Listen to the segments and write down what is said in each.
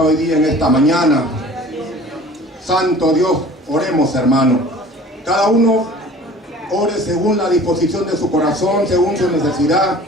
bendiga hoy día en esta mañana. Santo Dios, oremos, hermano. Cada uno ore según la disposición de su corazón, según su necesidad.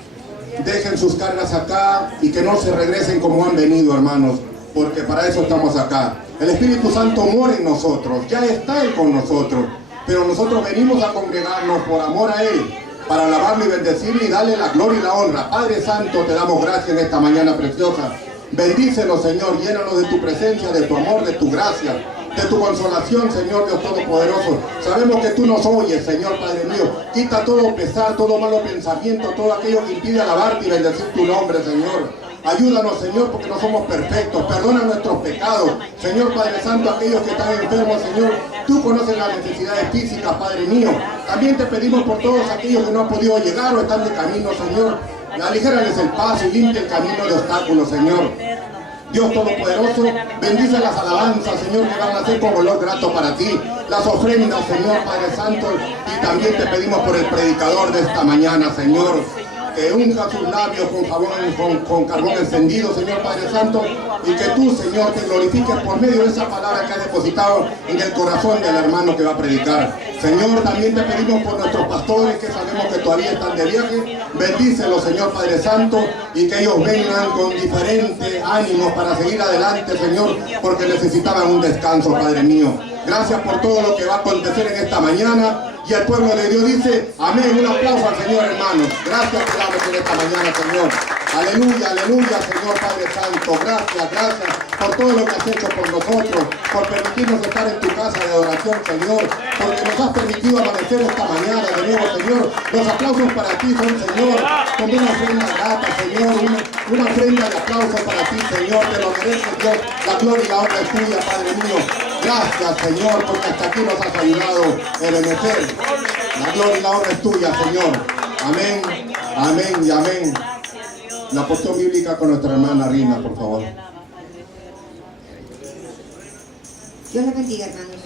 Dejen sus cargas acá y que no se regresen como han venido, hermanos, porque para eso estamos acá. El Espíritu Santo mora en nosotros, ya está Él con nosotros, pero nosotros venimos a congregarnos por amor a Él, para alabarlo y bendecirle y darle la gloria y la honra. Padre Santo, te damos gracias en esta mañana preciosa. Bendícenos, Señor, llénanos de tu presencia, de tu amor, de tu gracia, de tu consolación, Señor Dios Todopoderoso. Sabemos que tú nos oyes, Señor Padre mío. Quita todo pesar, todo malo pensamiento, todo aquello que impide alabarte y bendecir tu nombre, Señor. Ayúdanos, Señor, porque no somos perfectos. Perdona nuestros pecados, Señor Padre Santo, aquellos que están enfermos, Señor. Tú conoces las necesidades físicas, Padre mío. También te pedimos por todos aquellos que no han podido llegar o están de camino, Señor. Aligérales el paso y limpia el camino de obstáculos, Señor. Dios Todopoderoso, bendice las alabanzas, Señor, que van a ser con olor grato para ti. Las ofrendas, Señor Padre Santo. Y también te pedimos por el predicador de esta mañana, Señor. Que unja sus labios con carbón encendido, Señor Padre Santo, y que tú, Señor, te glorifiques por medio de esa palabra que has depositado en el corazón del hermano que va a predicar. Señor, también te pedimos por nuestros pastores que sabemos que todavía están de viaje. Bendícelos, Señor Padre Santo, y que ellos vengan con diferentes ánimos para seguir adelante, Señor, porque necesitaban un descanso, Padre mío. Gracias por todo lo que va a acontecer en esta mañana. Y el pueblo de Dios dice, amén. Un aplauso al Señor, hermanos. Gracias por darnos en esta mañana, Señor. Aleluya, aleluya, Señor Padre Santo. Gracias, gracias por todo lo que has hecho por nosotros, por permitirnos estar en tu casa de adoración, Señor, porque nos has permitido amanecer esta mañana de nuevo, Señor. Los aplausos para ti son, Señor, como una ofrenda grata, Señor, una ofrenda de aplausos para ti, Señor. Te lo mereces, Dios. La gloria y la honra es tuya, Padre mío. Gracias, Señor, porque hasta aquí nos has ayudado a ebenecer. La gloria y la honra es tuya, Señor. Amén, amén y amén. La porción bíblica con nuestra hermana Rina, por favor. Dios les bendiga, hermanos.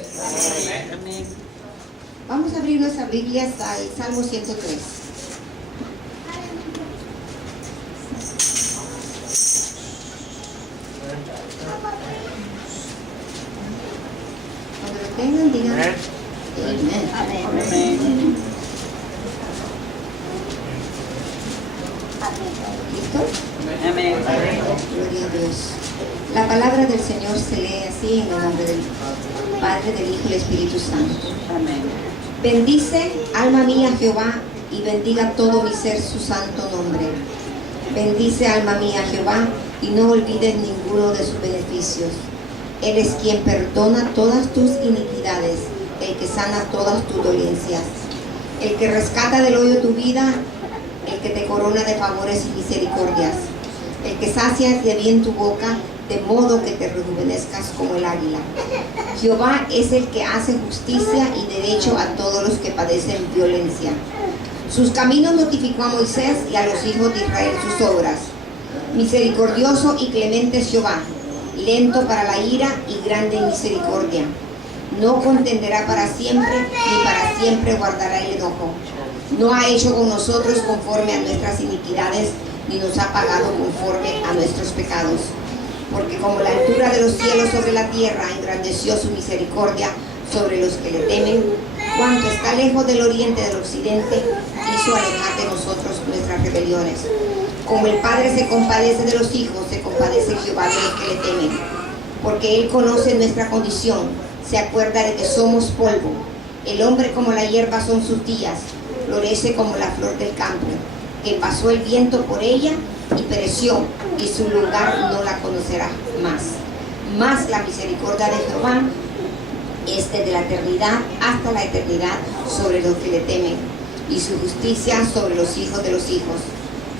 Vamos a abrir nuestras Biblias al Salmo 103. Cuando lo tengan, digan amén. Amén. ¿Listos? Amén. Gloria a Dios. La palabra del Señor se lee así en el nombre del Padre, del Hijo y del Espíritu Santo. Amén. Bendice, alma mía, Jehová, y bendiga todo mi ser su santo nombre. Bendice, alma mía, Jehová, y no olvides ninguno de sus beneficios. Él es quien perdona todas tus iniquidades, el que sana todas tus dolencias, el que rescata del hoyo tu vida, el que te corona de favores y misericordias, el que sacia de bien tu boca, de modo que te rejuvenezcas como el águila. Jehová es el que hace justicia y derecho a todos los que padecen violencia. Sus caminos notificó a Moisés y a los hijos de Israel sus obras. Misericordioso y clemente es Jehová, lento para la ira y grande en misericordia. No contenderá para siempre, ni para siempre guardará el enojo. No ha hecho con nosotros conforme a nuestras iniquidades, ni nos ha pagado conforme a nuestros pecados. Porque como la altura de los cielos sobre la tierra, engrandeció su misericordia sobre los que le temen, cuanto está lejos del oriente del occidente, hizo alejar de nosotros nuestras rebeliones. Como el Padre se compadece de los hijos, se compadece Jehová de los que le temen. Porque Él conoce nuestra condición, se acuerda de que somos polvo. El hombre como la hierba son sus días, florece como la flor del campo, que pasó el viento por ella y pereció, y su lugar no la conocerá más. Mas la misericordia de Jehová es desde la eternidad hasta la eternidad sobre los que le temen, y su justicia sobre los hijos de los hijos,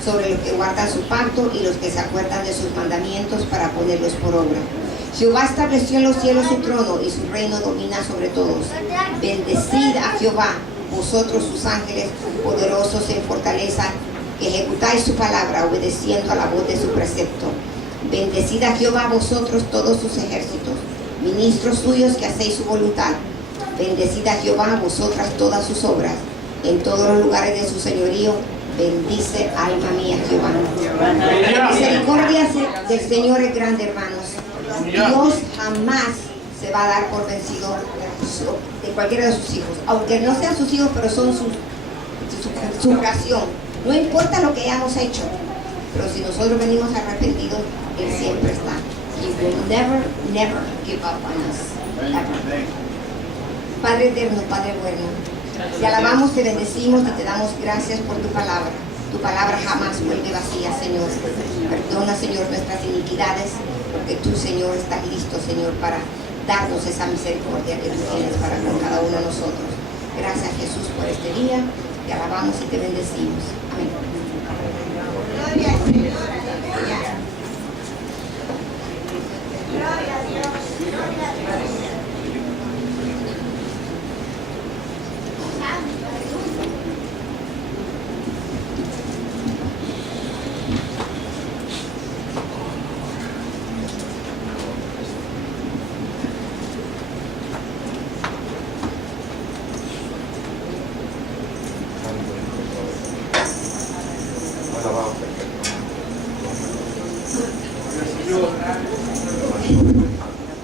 sobre los que guardan su pacto y los que se acuerdan de sus mandamientos para ponerlos por obra. Jehová estableció en los cielos su trono y su reino domina sobre todos. Bendecid a Jehová, vosotros sus ángeles, poderosos en fortaleza, que ejecutáis su palabra, obedeciendo a la voz de su precepto. Bendecid a Jehová vosotros todos sus ejércitos, ministros suyos que hacéis su voluntad. Bendecid a Jehová vosotras todas sus obras, en todos los lugares de su señorío. Bendice, alma mía, Jehová. La misericordia del Señor es grande, hermanos. Dios jamás se va a dar por vencido de cualquiera de sus hijos. Aunque no sean sus hijos, pero son su creación. No importa lo que hayamos hecho, pero si nosotros venimos arrepentidos, Él siempre está. He will never, never give up on us. Ever. Padre eterno, Padre bueno, te alabamos, te bendecimos y te damos gracias por tu palabra. Tu palabra jamás vuelve vacía, Señor. Perdona, Señor, nuestras iniquidades, porque tú, Señor, estás listo, Señor, para darnos esa misericordia que tú tienes para con cada uno de nosotros. Gracias, Jesús, por este día. Te alabamos y te bendecimos. Amén. Gloria al Señor. Aleluya. Gloria a Dios. Gloria a Dios.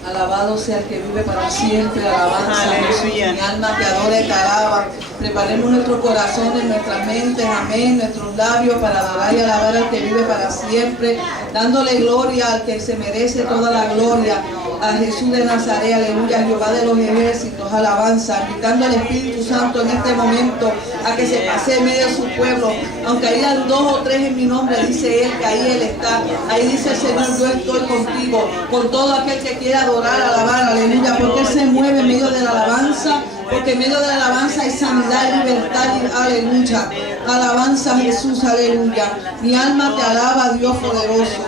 Alabado sea el que vive para siempre, alabanza a Jesús. Mi alma te adora y te alaba. Preparemos nuestros corazones, nuestras mentes, amén, nuestros labios para adorar y alabar al que vive para siempre, dándole gloria al que se merece toda la gloria, a Jesús de Nazaret, aleluya, Jehová de los ejércitos, alabanza, invitando al Espíritu Santo en este momento a que se pase en medio de su pueblo, aunque hayan 2 o 3 en mi nombre, dice Él, que ahí Él está, ahí dice el Señor, yo estoy contigo, con todo aquel que quiera adorar, alabar, aleluya, porque Él se mueve en medio de la alabanza, porque en medio de la alabanza hay sanidad, libertad, aleluya, alabanza a Jesús, aleluya, mi alma te alaba, Dios poderoso.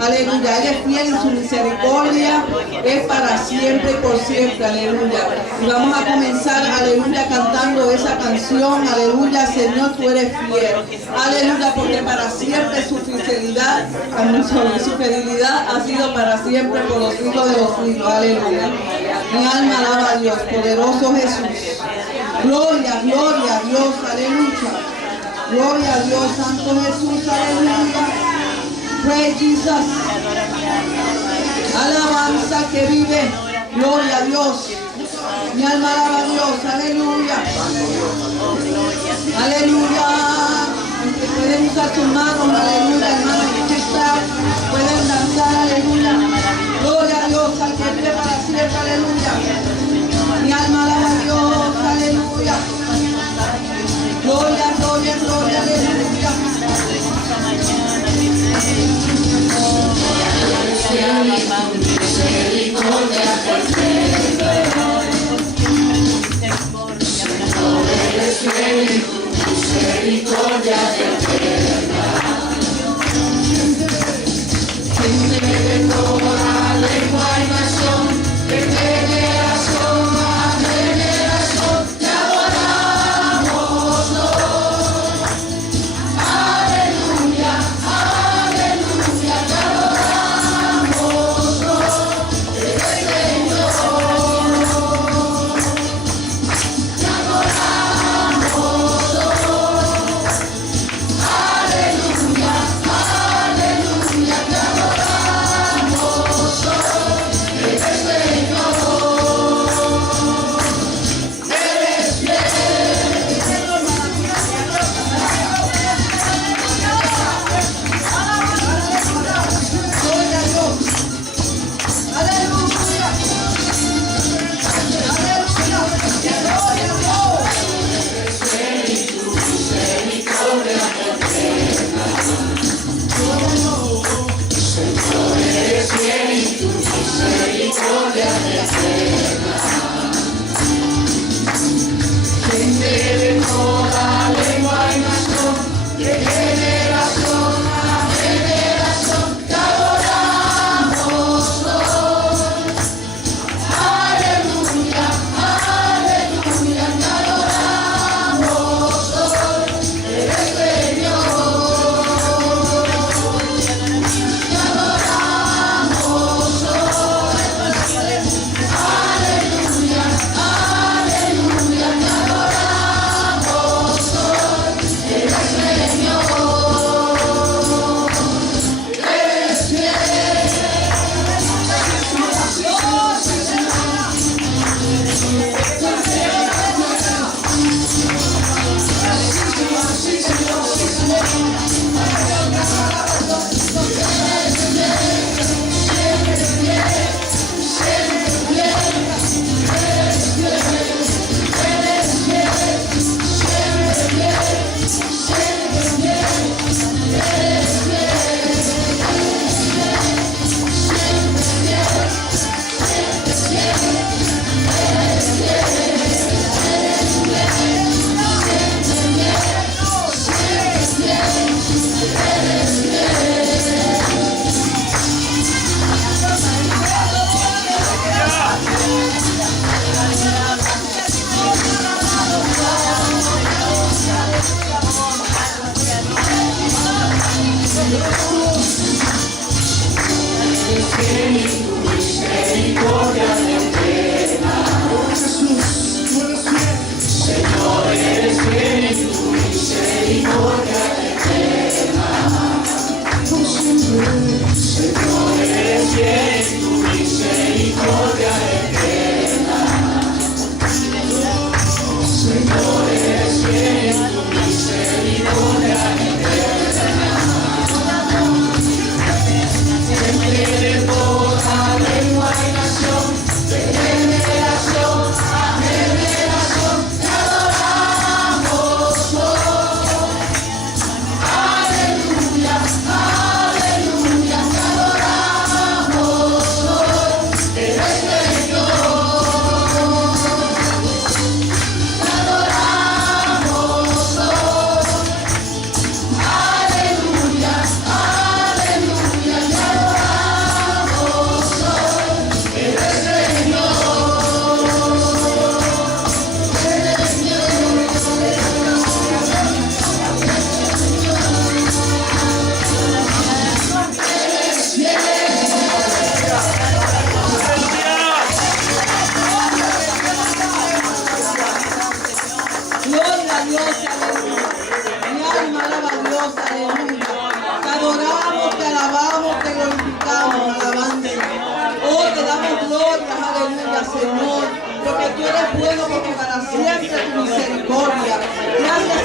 Aleluya, Él es fiel y su misericordia es para siempre y por siempre, aleluya. Y vamos a comenzar, aleluya, cantando esa canción, aleluya, Señor, tú eres fiel, aleluya, porque para siempre su fidelidad, su fidelidad ha sido para siempre por los siglos de los siglos, aleluya. Mi alma alaba a Dios, poderoso Jesús. Gloria, gloria a Dios, aleluya. Gloria a Dios, Santo Jesús, aleluya. Praise Jesus. Alabanza que vive. Gloria a Dios. Mi alma alaba a Dios. Aleluya. Aleluya. Pueden usar sus manos. Aleluya, hermanos. Pueden danzar. Aleluya. Gloria a Dios. Al que vive para siempre. Aleluya. Mi alma alaba a Dios. Aleluya. Gloria, gloria, gloria. Aleluya. Misericordia eterna.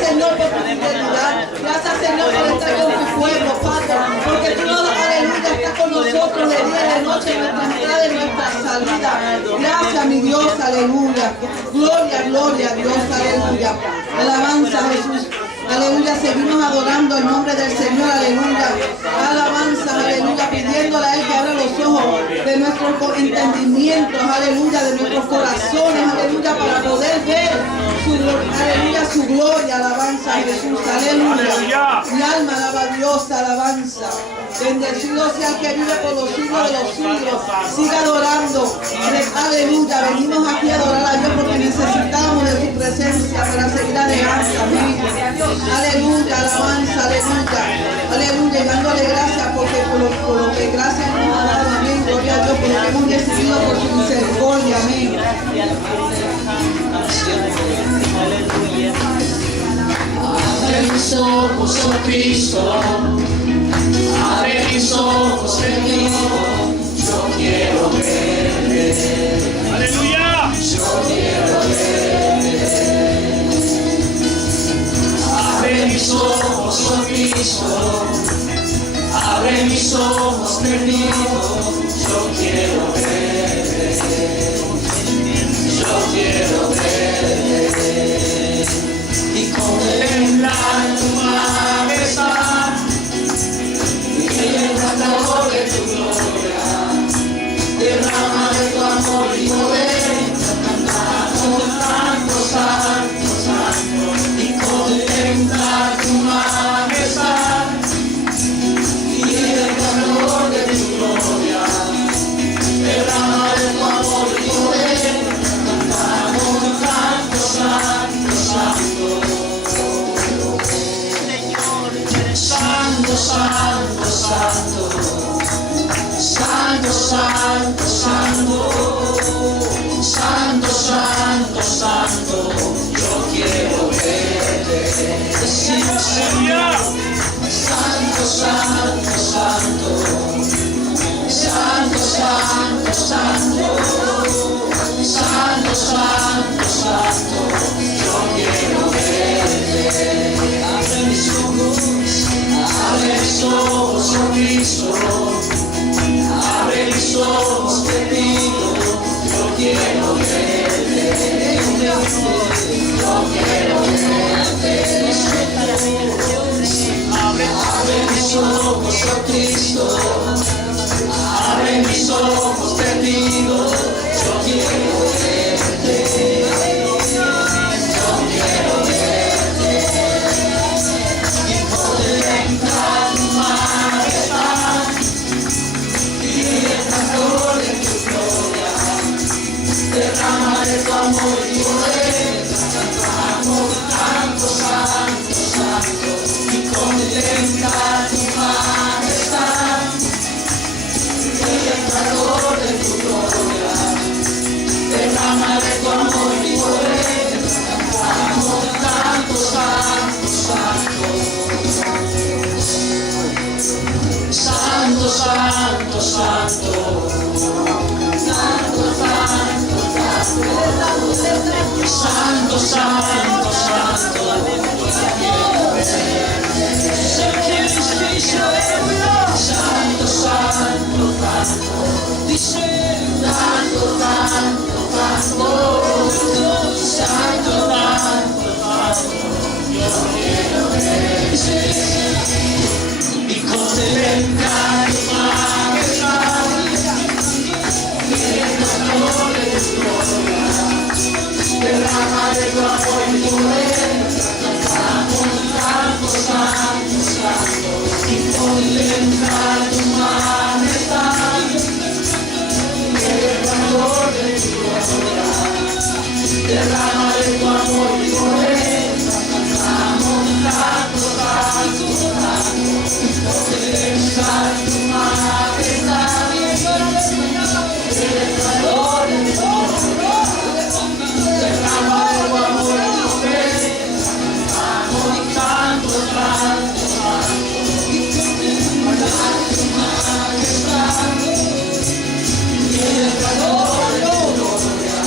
Señor, por tu fidelidad. Gracias, Señor, por estar con tu pueblo, Padre. Porque tú, aleluya, estás con nosotros de día y de noche en nuestra entrada y en nuestra salida. Gracias, mi Dios, aleluya. Gloria, gloria a Dios, aleluya. Alabanza, Jesús. Aleluya, seguimos adorando el nombre del Señor, aleluya. Alabanza, aleluya, pidiéndole a Él que abra los ojos de nuestros entendimientos, aleluya, de nuestros corazones, aleluya, para poder ver aleluya, su gloria, alabanza a Jesús, aleluya. Mi alma alaba a Dios, alabanza. Bendecido sea el que vive por los siglos de los siglos. Siga adorando, aleluya. Venimos aquí a adorar a Dios porque necesitamos de su presencia para seguir adelante, amén. Aleluya, alabanza, aleluya, aleluya, y dándole gracias porque por lo que gracias nos ha dado, amén, gloria a Dios, por lo que hemos recibido por su misericordia, amén. Abre mis ojos, oh Cristo, abre mis ojos, bendito, yo quiero ver, aleluya, yo quiero ver. Abre mis ojos, oh Cristo, abre mis ojos, bendito, yo quiero ver, yo quiero ver, y contemplar tu majestad, y el resplandor de tu gloria, derrama de tu amor y poder, cantando tanto, santo, santo, y contemplar tu majestad, y el resplandor de tu gloria, derrama de tu amor y poder, cantando tanto, santo, santo. Santo, santo, santo, santo, santo, santo, santo, santo, santo, yo quiero verte. Santo, santo, santo, santo, santo, santo, santo, santo, yo quiero verte. Abre mis ojos, oh Cristo, abre mis ojos, te pido, yo quiero verte, yo quiero verte. Abre mis ojos, oh Cristo, abre mis ojos, te pido, yo quiero verte, yo quiero verte. Y contemplar tu majestad, y el calor de tu gloria, derrama de tu amor y poder, cantamos tanto, santo, santo, y contemplar tu majestad, y el calor de tu gloria, derrama de tu amor y poder, cantamos tanto, santo, santo. Santo, santo, santo, santo, santo, santo, santo, santo, santo, dice tanto, tanto, tanto, santo, tanto, tanto, yo quiero ver. Y contemplar tu majestad, y el calor de tu gloria, derrama de tu amor y poder, cantamos tanto, santo, santo, y contemplar tu majestad, y el calor de tu gloria, derrama de tu amor y poder, cantamos tanto, tanto, tanto. Contemplar tu majestad, el calor de tu gloria, derrama de tu amor y poder, cantamos tanto, tanto, tanto. Contemplar tu majestad, el calor de tu gloria,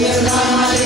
derrama de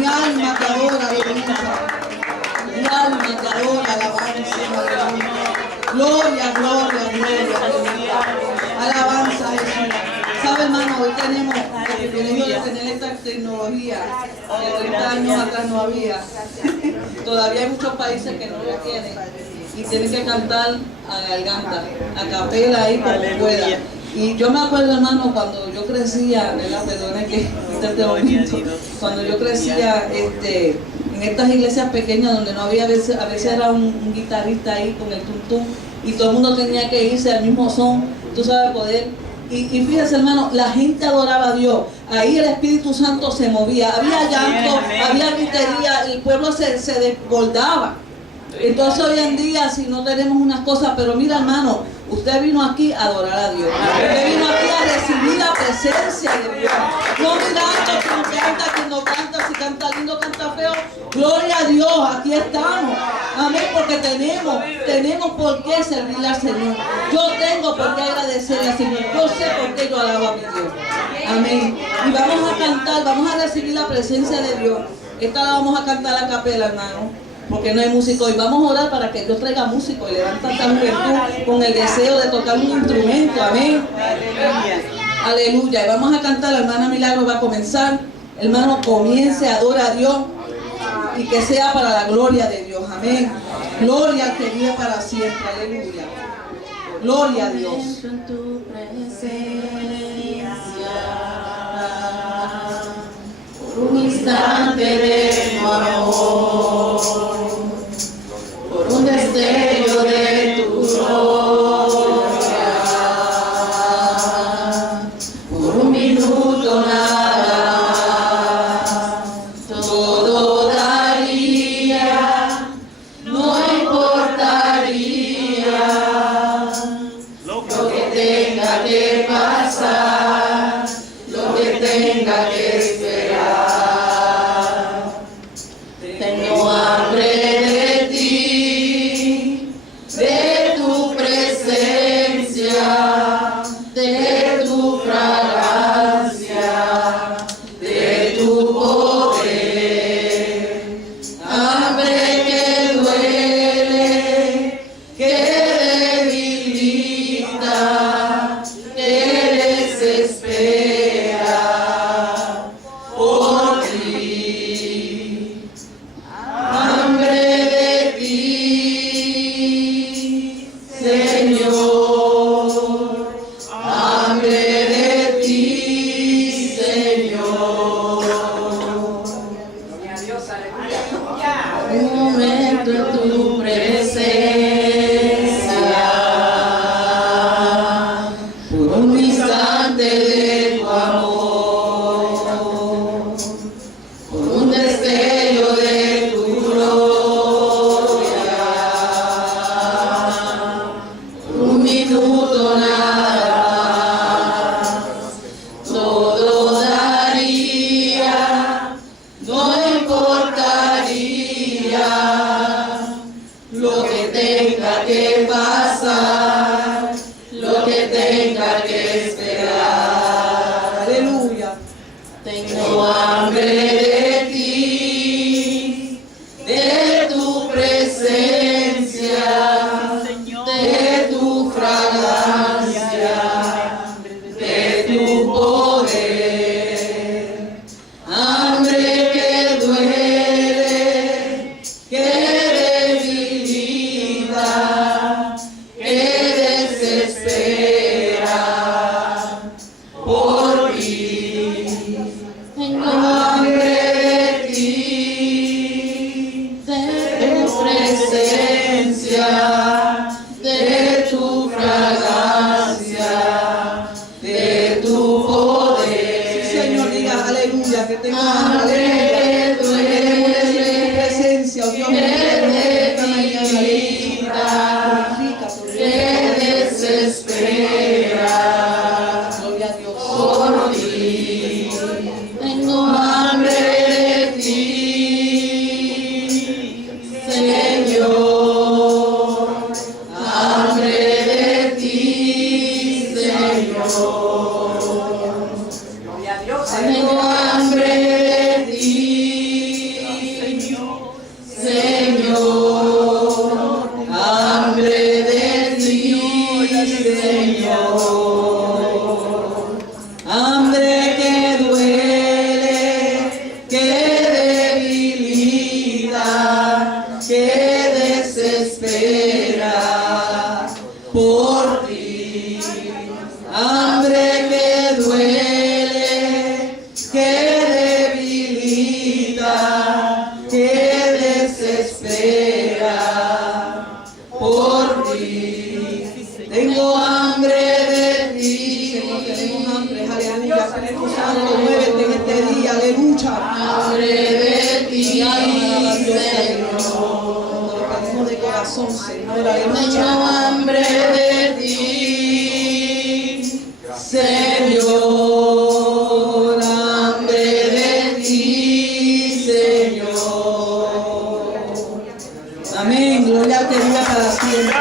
Mi alma te adora, aleluya. Mi alma te adora, alabanza, aleluya. Gloria, gloria, gloria, aleluya. Alabanza a Jesús. ¿Sabe, hermano? Hoy tenemos el privilegio de tener esta tecnología que 30 años atrás no había. Todavía hay muchos países que no lo tienen y tienen que cantar a garganta, a capela ahí como pueda. Y yo me acuerdo, hermano, cuando yo crecía, ¿verdad? Perdone que este momento, cuando yo crecía en estas iglesias pequeñas donde no había, a veces era un guitarrista ahí con el tuntún y todo el mundo tenía que irse al mismo son, tú sabes, poder. Y fíjese, hermano, la gente adoraba a Dios. Ahí el Espíritu Santo se movía, había llanto, había gritería, el pueblo se desbordaba. Entonces hoy en día, si no tenemos unas cosas, pero mira, hermano, usted vino aquí a adorar a Dios. Usted vino aquí a recibir la presencia de Dios. No mirando quién no canta, si canta lindo, canta feo. Gloria a Dios, aquí estamos. Amén, porque tenemos por qué servirle al Señor. Yo tengo por qué agradecerle al Señor. Yo sé por qué yo alabo a mi Dios. Amén. Y vamos a cantar, vamos a recibir la presencia de Dios. Esta la vamos a cantar a capela, hermano, porque no hay músico, y vamos a orar para que Dios traiga músico y levanta esta juventud con el deseo de tocar un instrumento, amén. Aleluya. Y vamos a cantar, la hermana Milagro va a comenzar. Hermano, comience, adora a Dios y que sea para la gloria de Dios, amén. Gloria al que vive para siempre, aleluya. Gloria a Dios. En tu presencia, por un instante de tu amor, por un destello de tu gloria, por un minuto nada, todo daría, no importaría lo que tenga que pasar, lo que tenga que esperar. Tengo hambre de ti, de tu presencia, de tu fragancia, de tu poder. Hambre que duele, que debilita, que desespera. que tengo hambre, queremos recibir tu presencia, oh Dios mío, esta mañana, que desespera gloria a Dios. por ti. Tengo hambre de ti, Señor. Hambre de ti, Señor. Tengo hambre de ti, Señor. Hambre de ti, Señor. Hambre que duele, que debilita, que desespera por ti. Hambre que duele, que debilita, que desespera por ti. Tengo hambre de ti. Señor, tenemos hambre, aleluya. Espíritu Santo, muévete en este día, aleluya. Hambre de ti, Señor. Señor. Lo pedimos de corazón, Señor, Tengo aleluya. hambre de ti, Señor. Hambre de ti, Señor. Amén, gloria al que vive para siempre.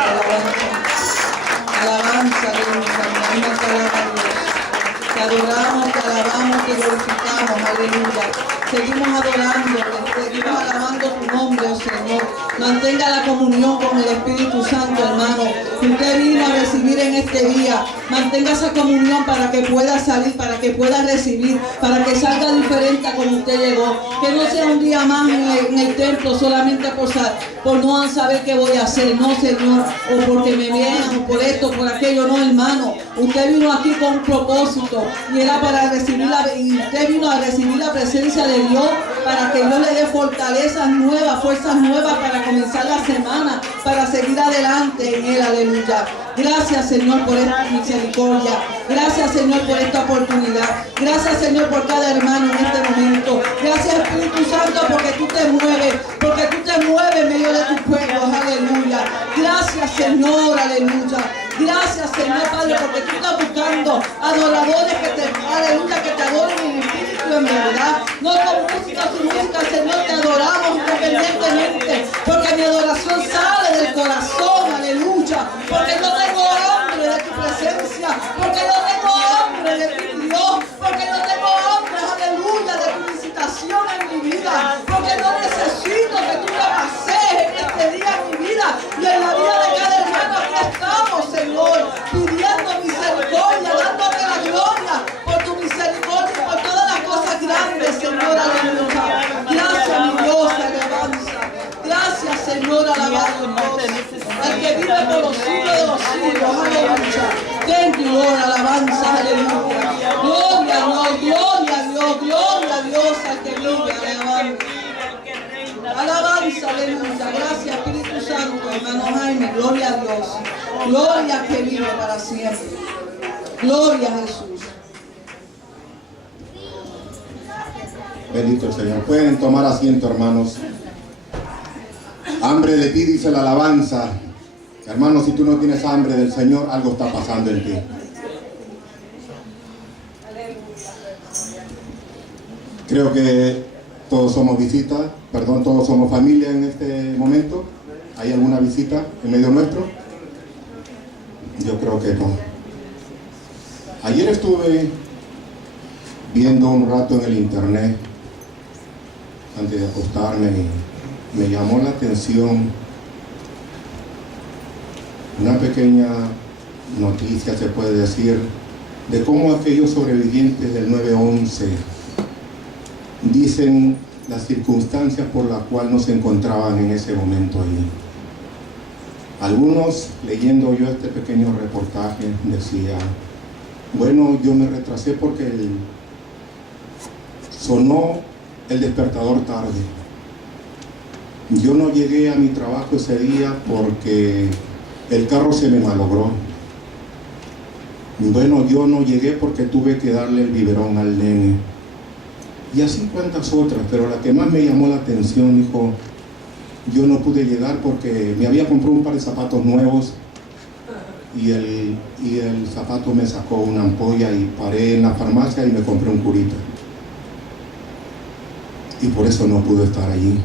Alabanza, aleluya. Mi alma te alaba, Dios. Te adoramos, te alabamos, te glorificamos, aleluya. Seguimos adorando, seguimos alabando tu nombre, oh Señor. Mantenga la comunión con el Espíritu Santo, hermano. Usted vino a recibir en este día. Mantenga esa comunión para que pueda salir, para que pueda recibir, para que salga diferente a como usted llegó. Que no sea un día más en el templo solamente por no saber qué voy a hacer. No, Señor, o porque me vean, o por esto, por aquello. No, hermano. Usted vino aquí con un propósito y era para recibir y usted vino a recibir la presencia de Dios para que Dios le dé fortalezas nuevas, fuerzas nuevas para comenzar la semana, para seguir adelante en Él, aleluya. Gracias, Señor, por esta misericordia. Gracias, Señor, por esta oportunidad. Gracias, Señor, por cada hermano en este momento. Gracias, Espíritu Santo, porque tú te mueves en medio de tu pueblo, aleluya. Gracias, Señor, aleluya. Gracias, Señor, Padre, porque tú estás buscando adoradores que te adoren en espíritu y en verdad. No con música, sin música, Señor, te adoramos independientemente, porque mi adoración sale del corazón, aleluya. Porque no tengo hambre de tu presencia, porque no tengo hambre de tu Dios, porque no tengo hambre, aleluya, de tu visitación en mi vida, porque no necesito que tú me pasees en este día en mi vida y en la vida de cada hermano. Aquí estamos, Señor, pidiendo misericordia, dándote la gloria por tu misericordia y por todas las cosas grandes, Señor, aleluya. Gracias, mi Dios, alabanza. Gracias, Señor, alabanza. El que vive por los siglos de los siglos, aleluya. Thank you, Lord, alabanza, aleluya. Gloria a Dios, gloria a Dios, gloria a Dios al que vive, alabanza. Alabanza, aleluya. Gracias, Espíritu Santo, hermano Jaime, gloria a Dios. Gloria al que vive para siempre. Gloria a Jesús. Bendito el Señor. Pueden tomar asiento, hermanos. Hambre de ti, dice la alabanza. Hermanos, si tú no tienes hambre del Señor, algo está pasando en ti. Creo que todos somos todos somos familia en este momento. ¿Hay alguna visita en medio nuestro? Yo creo que no. Ayer estuve viendo un rato en el internet antes de acostarme y me llamó la atención una pequeña noticia, se puede decir, de cómo aquellos sobrevivientes del 9/11 dicen las circunstancias por las cuales no se encontraban en ese momento allí. Algunos, leyendo yo este pequeño reportaje, decía, bueno, yo me retrasé porque sonó el despertador tarde. Yo no llegué a mi trabajo ese día porque el carro se me malogró. Bueno, yo no llegué porque tuve que darle el biberón al nene. Y así cuantas otras, pero la que más me llamó la atención, dijo, yo no pude llegar porque me había comprado un par de zapatos nuevos y el zapato me sacó una ampolla y paré en la farmacia y me compré un curita. Y por eso no pude estar allí.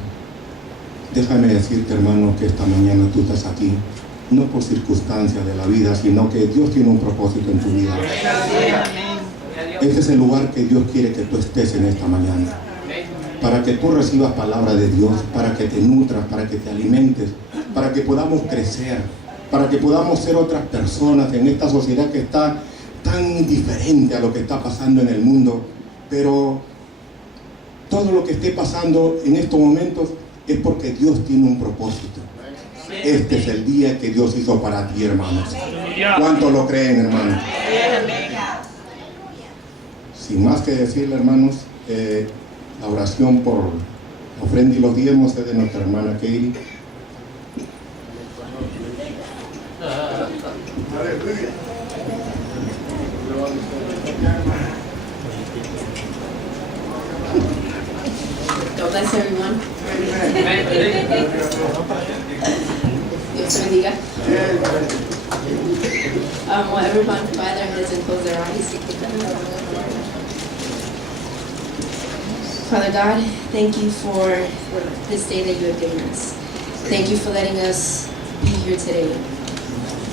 Déjame decirte, hermano, que esta mañana tú estás aquí, no por circunstancias de la vida, sino que Dios tiene un propósito en tu vida. Este es el lugar que Dios quiere que tú estés en esta mañana, para que tú recibas palabra de Dios, para que te nutras, para que te alimentes, para que podamos crecer, para que podamos ser otras personas en esta sociedad que está tan diferente a lo que está pasando en el mundo. Pero todo lo que esté pasando en estos momentos es porque Dios tiene un propósito. Este es el día que Dios hizo para ti, hermanos. ¿Cuántos lo creen, hermanos? Sin más que decirle, hermanos, la oración por la ofrenda y los diezmos es de nuestra hermana Katie. God bless everyone. Dios bendiga. Will everyone bow their heads and close their eyes? Father God, thank you for this day that you have given us. Thank you for letting us be here today.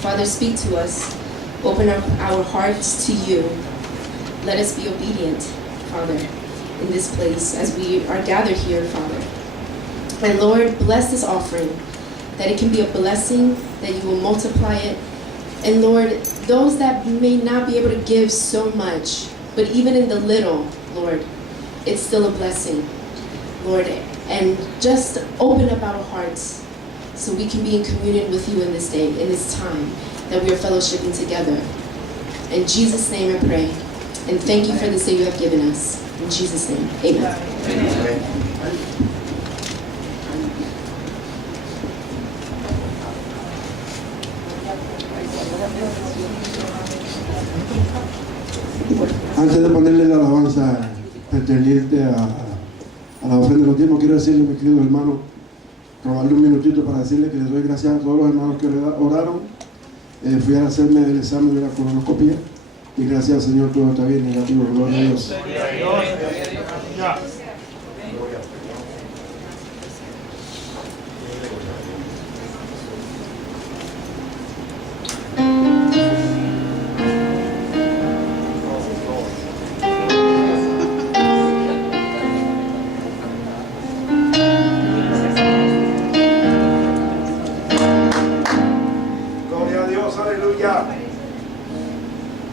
Father, speak to us. Open up our hearts to you. Let us be obedient, Father, in this place as we are gathered here, Father. And Lord, bless this offering, that it can be a blessing, that you will multiply it. And Lord, those that may not be able to give so much, but even in the little, Lord, it's still a blessing, Lord. And just open up our hearts so we can be in communion with you in this day, in this time that we are fellowshipping together. In Jesus' name I pray. And thank you for this day you have given us. In Jesus' name, amen. Antes de ponerle la alabanza perteneciente a la ofrenda de los diezmos, quiero decirle, mi querido hermano, robarle un minutito para decirle que les doy gracias a todos los hermanos que oraron. Fui a hacerme el examen de la colonoscopia y gracias al Señor todo está bien, negativo, gloria a Dios.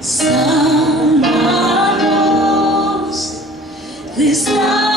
Sálvanos de esta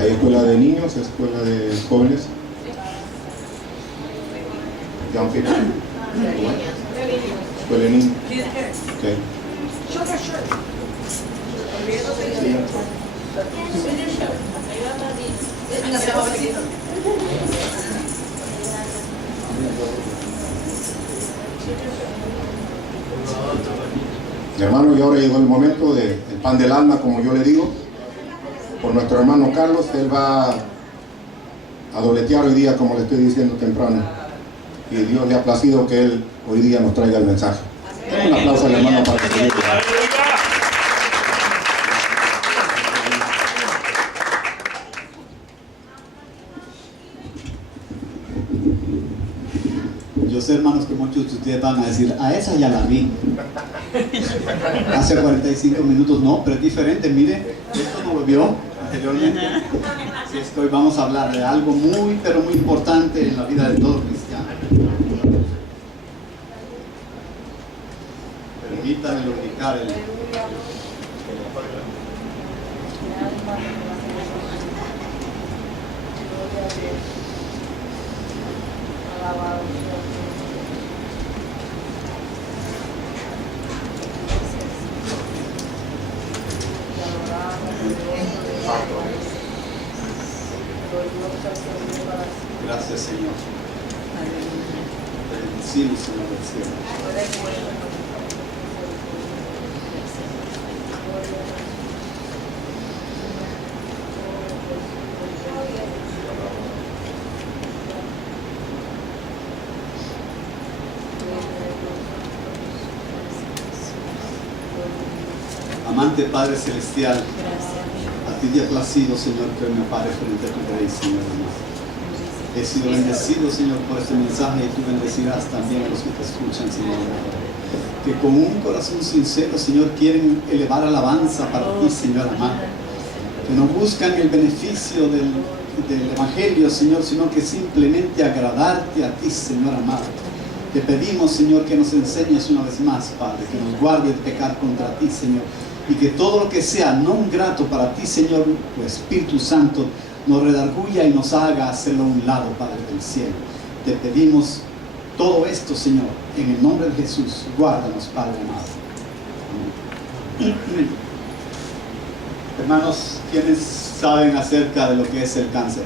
¿Hay escuela de niños, escuela de jóvenes? Young people. Escuela de niños. Okay. Hermano, y ahora llegó el momento del pan del alma, como yo le digo, por nuestro hermano Carlos. Él va a dobletear hoy día, como le estoy diciendo temprano, y Dios le ha placido que él hoy día nos traiga el mensaje. Un aplauso al hermano para que se lleve. Yo sé, hermanos, que muchos de ustedes van a decir, a esa ya la vi. Hace 45 minutos, no, pero es diferente. Mire, esto no lo vio anteriormente. Así es que hoy vamos a hablar de algo muy, pero muy importante en la vida de todo cristiano. Permítanme glorificar el... Gracias, Señor. Bendecimos, Señor del cielo. Amante Padre Celestial, a ti te ha placido, Señor, que me pare frente a tu Rey, Señor amado. He sido bendecido, Señor, por este mensaje, y tú bendecirás también a los que te escuchan, Señor amado. Que con un corazón sincero, Señor, quieren elevar alabanza para ti, Señor amado. Que no buscan el beneficio del Evangelio, Señor, sino que simplemente agradarte a ti, Señor amado. Te pedimos, Señor, que nos enseñes una vez más, Padre, que nos guarde de pecar contra ti, Señor, y que todo lo que sea no grato para ti, Señor, tu Espíritu Santo, nos redarguya y nos haga hacerlo a un lado, Padre del cielo. Te pedimos todo esto, Señor, en el nombre de Jesús. Guárdanos, Padre amado. Amén. Hermanos, ¿quiénes saben acerca de lo que es el cáncer?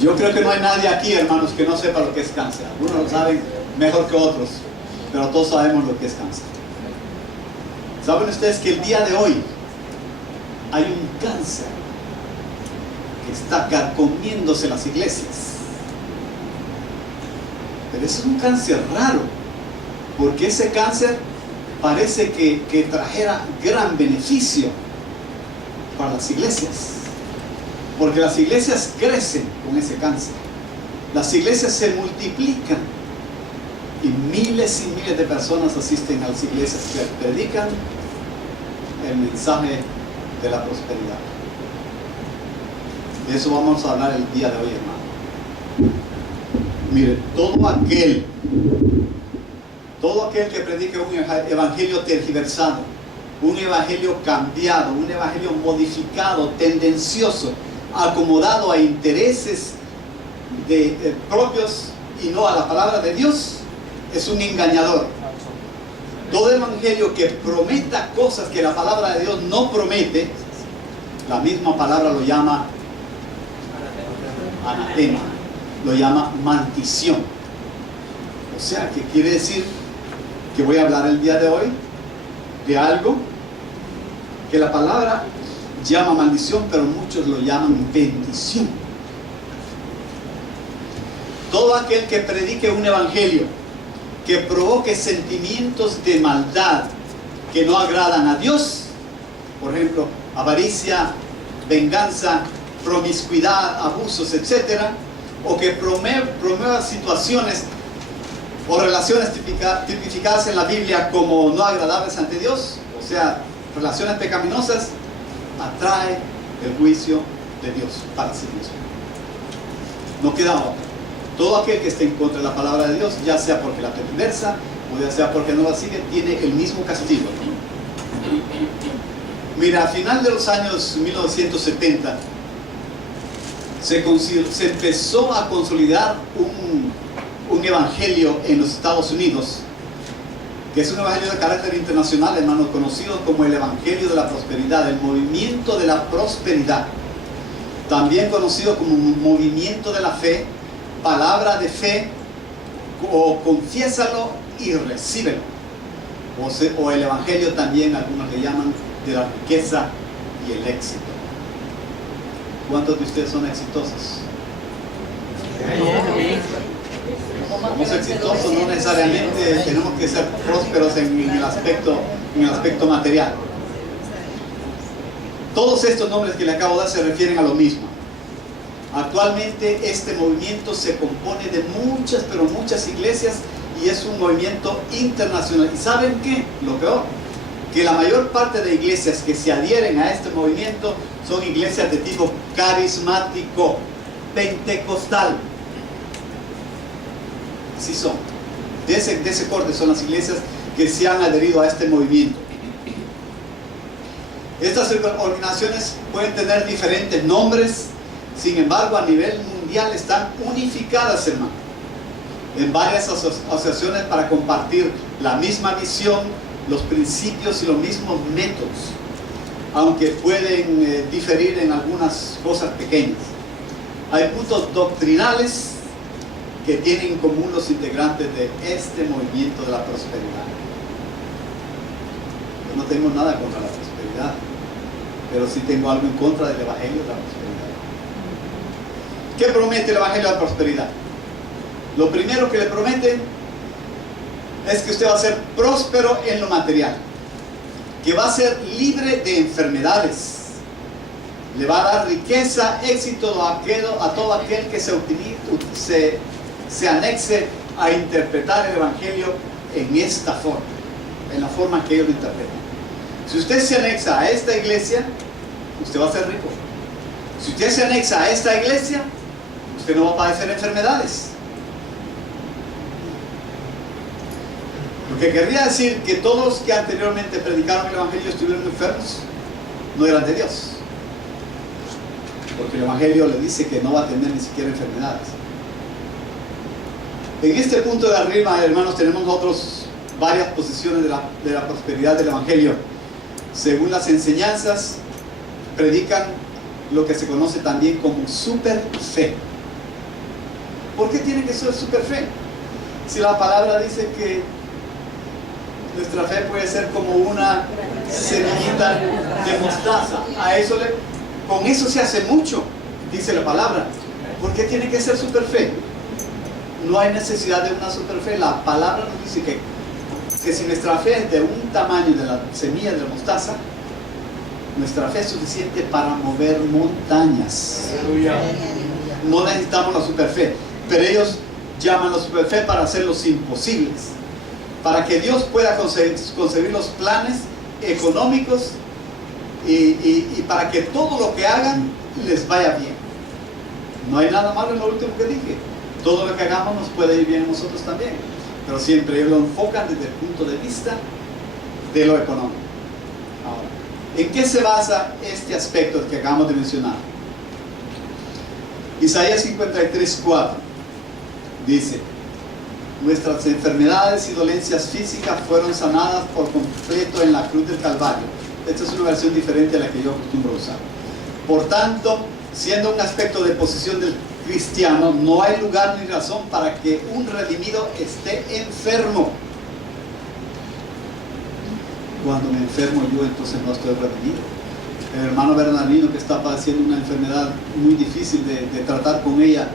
Yo creo que no hay nadie aquí, hermanos, que no sepa lo que es cáncer. Algunos lo saben mejor que otros, pero todos sabemos lo que es cáncer. ¿Saben ustedes que el día de hoy hay un cáncer que está carcomiéndose las iglesias? Pero es un cáncer raro, porque ese cáncer parece que trajera gran beneficio para las iglesias. Porque las iglesias crecen con ese cáncer. Las iglesias se multiplican. Y miles de personas asisten a las iglesias que predican el mensaje de la prosperidad. De eso vamos a hablar el día de hoy, hermano. Mire, todo aquel que predique un evangelio tergiversado, un evangelio cambiado, un evangelio modificado, tendencioso, acomodado a intereses propios y no a la palabra de Dios, es un engañador. Todo evangelio que prometa cosas que la palabra de Dios no promete, la misma palabra lo llama anatema, lo llama maldición. O sea, que quiere decir que voy a hablar el día de hoy de algo que la palabra llama maldición, pero muchos lo llaman bendición. Todo aquel que predique un evangelio que provoque sentimientos de maldad que no agradan a Dios, por ejemplo, avaricia, venganza, promiscuidad, abusos, etc., o que promueva situaciones o relaciones tipificadas en la Biblia como no agradables ante Dios, o sea, relaciones pecaminosas, atrae el juicio de Dios para sí mismo. No queda otra. Todo aquel que esté en contra de la palabra de Dios, ya sea porque la tergiversa o ya sea porque no la sigue, tiene el mismo castigo. Mira, a final de los años 1970 se empezó a consolidar un evangelio en los Estados Unidos, que es un evangelio de carácter internacional, hermanos, conocido como el evangelio de la prosperidad, el movimiento de la prosperidad, también conocido como movimiento de la fe, palabra de fe, o confiésalo y recíbelo, o el evangelio también algunos le llaman de la riqueza y el éxito. ¿Cuántos de ustedes son exitosos? Somos exitosos, no necesariamente tenemos que ser prósperos en el aspecto material. Todos estos nombres que le acabo de dar se refieren a lo mismo. Actualmente este movimiento se compone de muchas, pero muchas iglesias, y es un movimiento internacional. ¿Y saben qué? Lo peor, que la mayor parte de iglesias que se adhieren a este movimiento son iglesias de tipo carismático, pentecostal. Así son. De ese corte son las iglesias que se han adherido a este movimiento. Estas organizaciones pueden tener diferentes nombres, sin embargo a nivel mundial están unificadas, hermano, en varias asociaciones para compartir la misma visión, los principios y los mismos métodos, aunque pueden diferir en algunas cosas pequeñas. Hay puntos doctrinales que tienen en común los integrantes de este movimiento de la prosperidad. Yo no tengo nada contra la prosperidad, pero sí tengo algo en contra del evangelio de la prosperidad. ¿Qué promete el evangelio de la prosperidad? Lo primero que le promete es que usted va a ser próspero en lo material, que va a ser libre de enfermedades, le va a dar riqueza, éxito a todo aquel que se anexe a interpretar el evangelio en esta forma, en la forma que ellos lo interpretan. Si usted se anexa a esta iglesia, usted va a ser rico. Si usted se anexa a esta iglesia, usted no va a padecer enfermedades. Lo que querría decir que todos los que anteriormente predicaron el evangelio estuvieron enfermos, no eran de Dios, porque el evangelio le dice que no va a tener ni siquiera enfermedades. En este punto de arriba, hermanos, tenemos nosotros varias posiciones de la prosperidad del evangelio. Según las enseñanzas, predican lo que se conoce también como super fe. ¿Por qué tiene que ser super fe? Si la palabra dice que nuestra fe puede ser como una semillita de mostaza, con eso se hace mucho, dice la palabra. ¿Por qué tiene que ser super fe? No hay necesidad de una super fe. La palabra nos dice que si nuestra fe es de un tamaño de la semilla de la mostaza, nuestra fe es suficiente para mover montañas. No necesitamos la super fe, pero ellos llaman la super fe para hacer los imposibles, para que Dios pueda concebir los planes económicos y para que todo lo que hagan les vaya bien. No hay nada malo en lo último que dije. Todo lo que hagamos nos puede ir bien a nosotros también, pero siempre ellos lo enfocan desde el punto de vista de lo económico. Ahora, ¿en qué se basa este aspecto que acabamos de mencionar? Isaías 53:4 dice: nuestras enfermedades y dolencias físicas fueron sanadas por completo en la cruz del Calvario. Esta es una versión diferente a la que yo acostumbro usar. Por tanto, siendo un aspecto de posición del cristiano, no hay lugar ni razón para que un redimido esté enfermo. Cuando me enfermo yo, entonces no estoy redimido. El hermano Bernardino, que está padeciendo una enfermedad muy difícil de tratar con ella,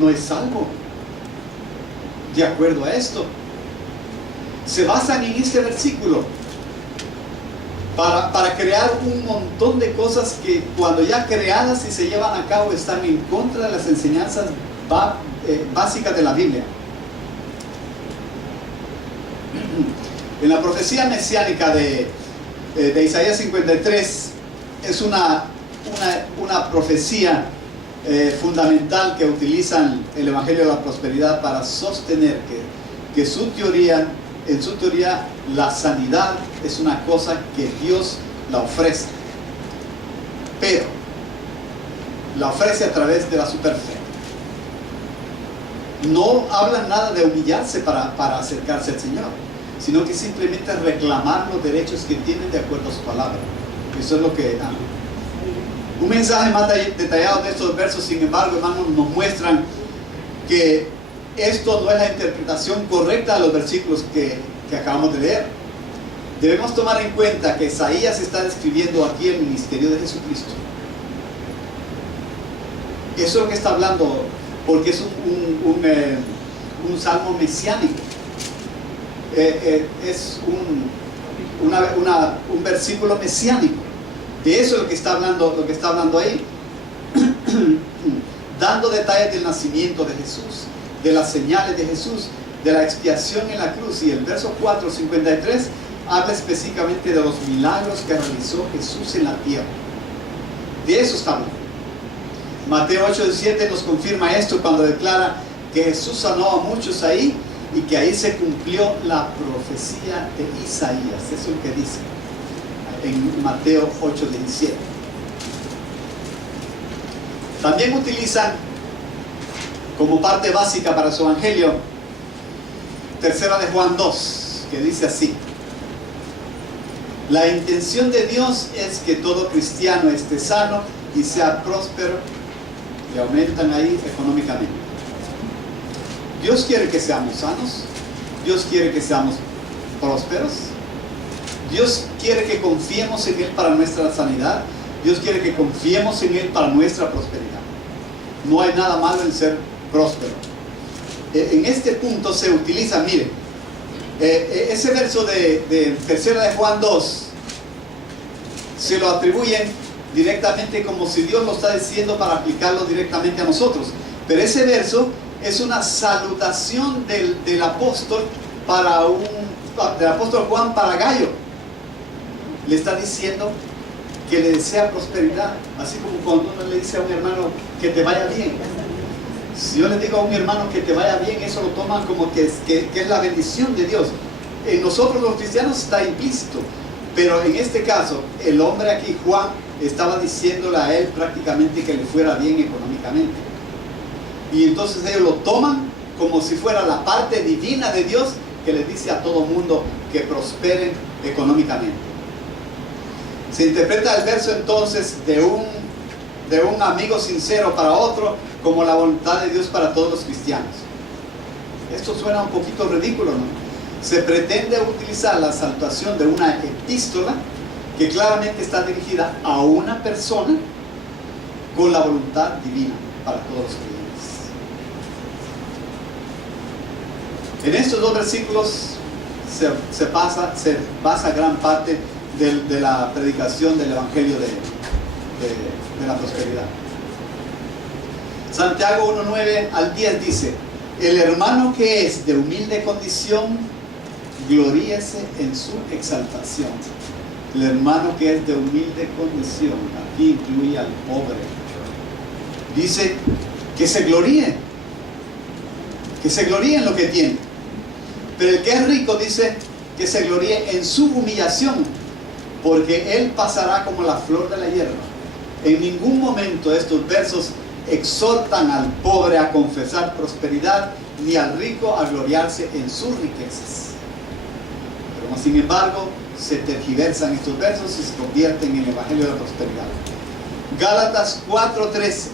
no es salvo. De acuerdo a esto, se basan en este versículo para crear un montón de cosas que, cuando ya creadas y se llevan a cabo, están en contra de las enseñanzas básicas de la Biblia. En la profecía mesiánica de Isaías 53 es una profecía fundamental que utilizan el Evangelio de la Prosperidad para sostener que en su teoría la sanidad es una cosa que Dios la ofrece, pero la ofrece a través de la superfe. No hablan nada de humillarse para acercarse al Señor, sino que simplemente reclamar los derechos que tienen de acuerdo a su palabra. Eso es lo que dan. Un mensaje más detallado de estos versos, sin embargo, hermanos, nos muestran que esto no es la interpretación correcta de los versículos que acabamos de leer. Debemos tomar en cuenta que Isaías está describiendo aquí el ministerio de Jesucristo. Eso es lo que está hablando, porque es un salmo mesiánico. Es un versículo mesiánico. De eso es lo que está hablando ahí. Dando detalles del nacimiento de Jesús, de las señales de Jesús, de la expiación en la cruz. Y el verso 4:53 habla específicamente de los milagros que realizó Jesús en la tierra. De eso está hablando. Mateo 8:17 nos confirma esto cuando declara que Jesús sanó a muchos ahí y que ahí se cumplió la profecía de Isaías. Eso es lo que dice en Mateo 8:17. También utilizan como parte básica para su evangelio 3 de Juan 2, que dice así: la intención de Dios es que todo cristiano esté sano y sea próspero, y aumentan ahí económicamente. Dios quiere que seamos sanos, Dios quiere que seamos prósperos, Dios quiere que confiemos en Él para nuestra sanidad, Dios quiere que confiemos en Él para nuestra prosperidad. No hay nada malo en ser próspero. En este punto se utiliza, miren, ese verso de 3 de Juan 2 se lo atribuyen directamente como si Dios lo está diciendo para aplicarlo directamente a nosotros. Pero ese verso es una salutación del apóstol del apóstol Juan para Gallo. Le está diciendo que le desea prosperidad, así como cuando uno le dice a un hermano que te vaya bien. Si yo le digo a un hermano que te vaya bien, eso lo toman como que es la bendición de Dios. En nosotros los cristianos está implícito, pero en este caso el hombre aquí, Juan, estaba diciéndole a él prácticamente que le fuera bien económicamente. Y entonces ellos lo toman como si fuera la parte divina de Dios que les dice a todo mundo que prosperen económicamente. Se interpreta el verso entonces de un amigo sincero para otro como la voluntad de Dios para todos los cristianos. Esto suena un poquito ridículo, ¿no? Se pretende utilizar la salutación de una epístola que claramente está dirigida a una persona con la voluntad divina para todos los creyentes. En estos dos versículos se basa gran parte de la predicación del Evangelio de la prosperidad. Santiago 1:9 al 10 dice: el hermano que es de humilde condición, gloríese en su exaltación. El hermano que es de humilde condición, aquí incluye al pobre, dice que se gloríe en lo que tiene. Pero el que es rico dice que se gloríe en su humillación, porque él pasará como la flor de la hierba. En ningún momento estos versos exhortan al pobre a confesar prosperidad, ni al rico a gloriarse en sus riquezas. Pero sin embargo, se tergiversan estos versos y se convierten en el Evangelio de la prosperidad. Gálatas 4:13,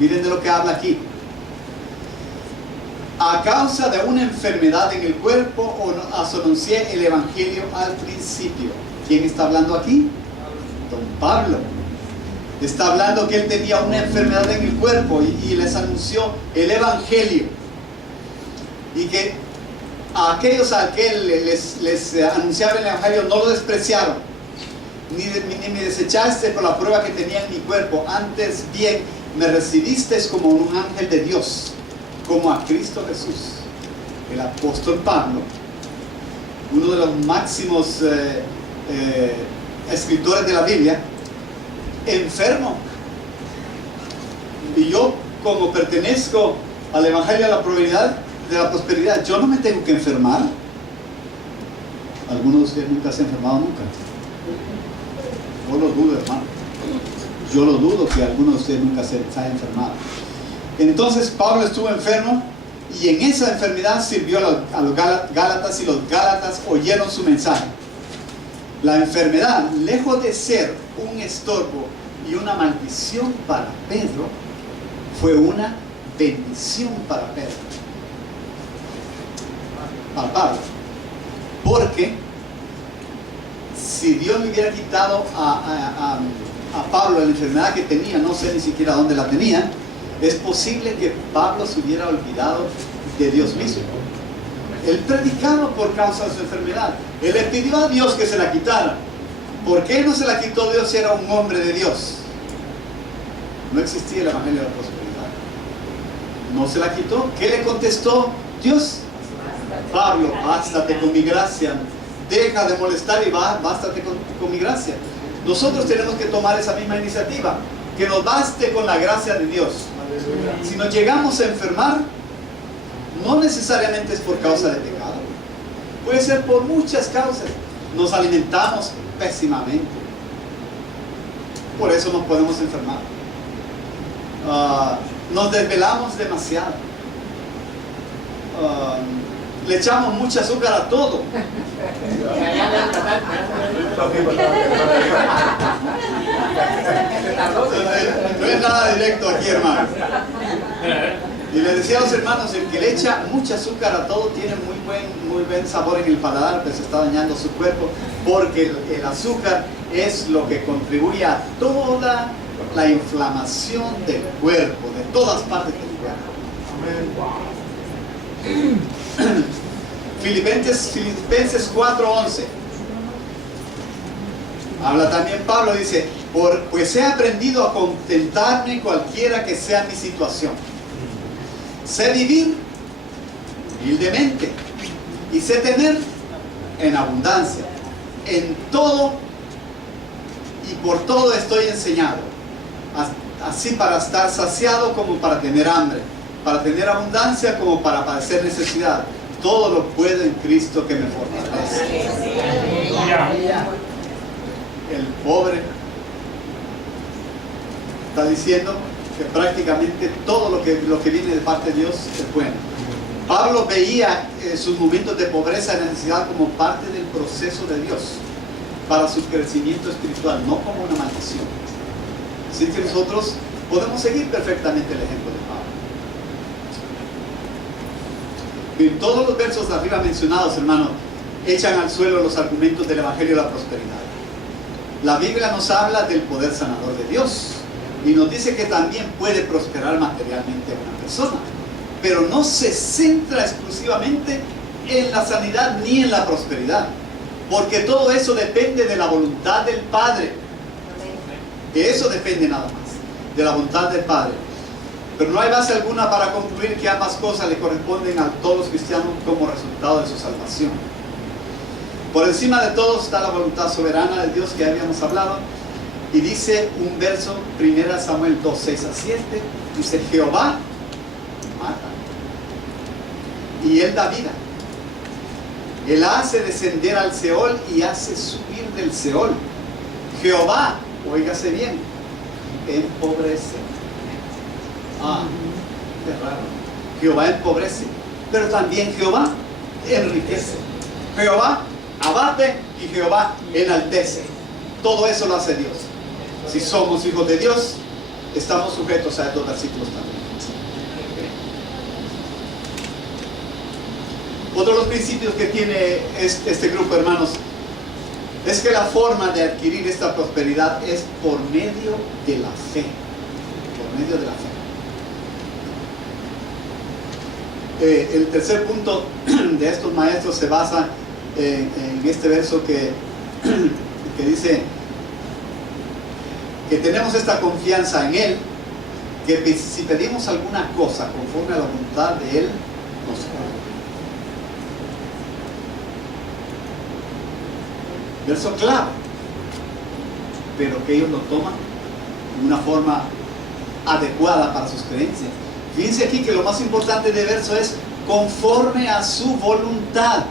miren de lo que habla aquí. A causa de una enfermedad en el cuerpo os anuncié el Evangelio al principio. ¿Quién está hablando aquí? Don Pablo. Está hablando que él tenía una enfermedad en el cuerpo y les anunció el Evangelio. Y que a aquellos a que él les anunciaba el Evangelio no lo despreciaron, ni me desechaste por la prueba que tenía en mi cuerpo. Antes bien me recibisteis como un ángel de Dios, como a Cristo Jesús. El apóstol Pablo, uno de los máximos escritores de la Biblia, enfermo. Y yo, como pertenezco al Evangelio de la prosperidad, de la prosperidad, yo no me tengo que enfermar. ¿Alguno de ustedes nunca se ha enfermado nunca? Yo lo dudo, hermano. Yo lo dudo que alguno de ustedes nunca se haya enfermado. Entonces Pablo estuvo enfermo y en esa enfermedad sirvió a los Gálatas, y los Gálatas oyeron su mensaje. La enfermedad, lejos de ser un estorbo y una maldición para Pedro, fue una bendición para Pedro, para Pablo. Porque si Dios le hubiera quitado a Pablo la enfermedad que tenía, no sé ni siquiera dónde la tenía, es posible que Pablo se hubiera olvidado de Dios mismo. Él predicaba por causa de su enfermedad. Él le pidió a Dios que se la quitara. ¿Por qué no se la quitó Dios si era un hombre de Dios? No existía el evangelio de la prosperidad. No se la quitó. ¿Qué le contestó Dios? Pablo, bástate con mi gracia. Deja de molestar y bástate con mi gracia. Nosotros tenemos que tomar esa misma iniciativa. Que nos baste con la gracia de Dios. Si nos llegamos a enfermar, no necesariamente es por causa de pecado. Puede ser por muchas causas. Nos alimentamos pésimamente. Por eso nos podemos enfermar. Nos desvelamos demasiado. Le echamos mucha azúcar a todo. No es nada directo aquí, hermano. Y les decía a los hermanos, el que le echa mucha azúcar a todo tiene muy buen sabor en el paladar, pero se está dañando su cuerpo, porque el azúcar es lo que contribuye a toda la inflamación del cuerpo, de todas partes del cuerpo. Filipenses 4:11. Habla también Pablo, dice, pues he aprendido a contentarme cualquiera que sea mi situación. Sé vivir humildemente y sé tener en abundancia. En todo y por todo estoy enseñado, así para estar saciado como para tener hambre, para tener abundancia como para padecer necesidad. Todo lo puedo en Cristo que me fortalece. El pobre está diciendo que prácticamente todo lo que viene de parte de Dios es bueno. Pablo veía sus momentos de pobreza y necesidad como parte del proceso de Dios para su crecimiento espiritual, no como una maldición. Así que nosotros podemos seguir perfectamente el ejemplo de Pablo. En todos los versos de arriba mencionados, hermanos, echan al suelo los argumentos del Evangelio de la prosperidad. La Biblia nos habla del poder sanador de Dios y nos dice que también puede prosperar materialmente a una persona, pero no se centra exclusivamente en la sanidad ni en la prosperidad, porque todo eso depende de la voluntad del Padre. De eso depende nada más, de la voluntad del Padre. Pero no hay base alguna para concluir que ambas cosas le corresponden a todos los cristianos como resultado de su salvación. Por encima de todo está la voluntad soberana de Dios que habíamos hablado, y dice un verso, 1 Samuel 2:6-7, dice: Jehová mata y Él da vida. Él hace descender al Seol y hace subir del Seol. Jehová, óigase bien, empobrece. Qué raro. Jehová empobrece, pero también Jehová enriquece. Jehová abate y Jehová enaltece. Todo eso lo hace Dios. Si somos hijos de Dios, estamos sujetos a estos versículos también. Otro de los principios que tiene este grupo, hermanos, es que la forma de adquirir esta prosperidad es por medio de la fe. Por medio de la fe. El tercer punto de estos maestros se basa en este verso que dice que tenemos esta confianza en Él, que si pedimos alguna cosa conforme a la voluntad de Él, nos hará. Verso clave, pero que ellos lo toman de una forma adecuada para sus creencias. Fíjense aquí que lo más importante del verso es conforme a su voluntad,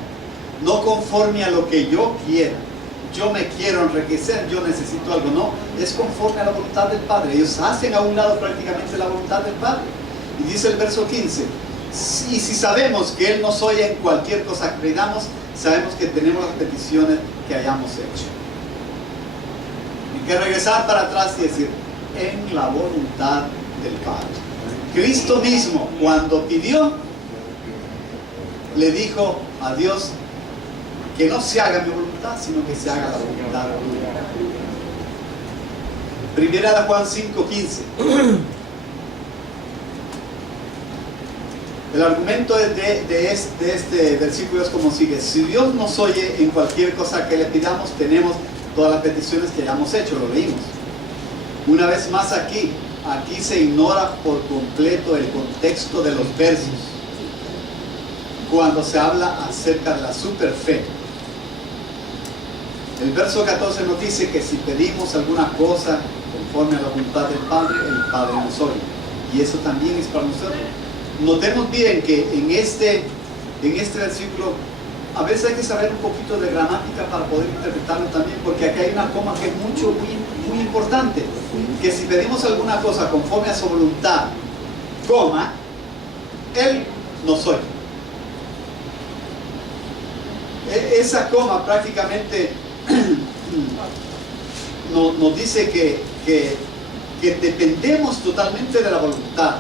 no conforme a lo que yo quiera. Yo me quiero enriquecer, yo necesito algo, no, es conforme a la voluntad del Padre. Ellos hacen a un lado prácticamente la voluntad del Padre. Y dice el verso 15, y si sabemos que Él nos oye en cualquier cosa que pidamos, sabemos que tenemos las peticiones que hayamos hecho. Hay que regresar para atrás y decir, en la voluntad del Padre. Cristo mismo, cuando pidió, le dijo a Dios que no se haga mi voluntad, sino que se haga la voluntad tuya. Primera de Juan 5:15. El argumento de este versículo es como sigue: si Dios nos oye en cualquier cosa que le pidamos, tenemos todas las peticiones que hayamos hecho. Lo leímos. Una vez más aquí se ignora por completo el contexto de los versos cuando se habla acerca de la superfe. El verso 14 nos dice que si pedimos alguna cosa conforme a la voluntad del Padre, el Padre nos oye. Y eso también es para nosotros. Notemos bien que en este versículo a veces hay que saber un poquito de gramática para poder interpretarlo también, porque aquí hay una coma que es muy importante, que si pedimos alguna cosa conforme a su voluntad, coma, Él nos oye. Esa coma prácticamente nos dice que dependemos totalmente de la voluntad.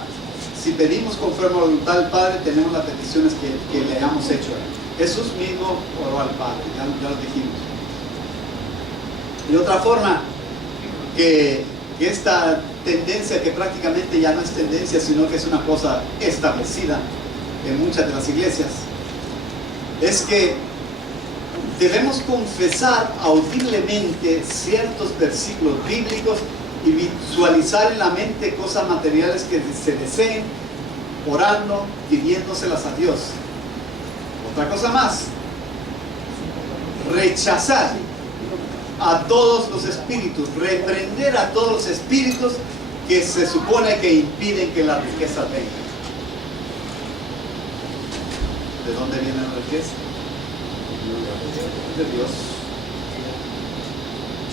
Si pedimos conforme a la voluntad del Padre, tenemos las peticiones que le hayamos hecho. Jesús mismo oró al Padre, ya lo dijimos. Y otra forma que esta tendencia, que prácticamente ya no es tendencia, sino que es una cosa establecida en muchas de las iglesias, es que debemos confesar audiblemente ciertos versículos bíblicos y visualizar en la mente cosas materiales que se deseen, orando, pidiéndoselas a Dios. Otra cosa más, rechazar a todos los espíritus, reprender a todos los espíritus que se supone que impiden que la riqueza venga. ¿De dónde viene la riqueza? De Dios.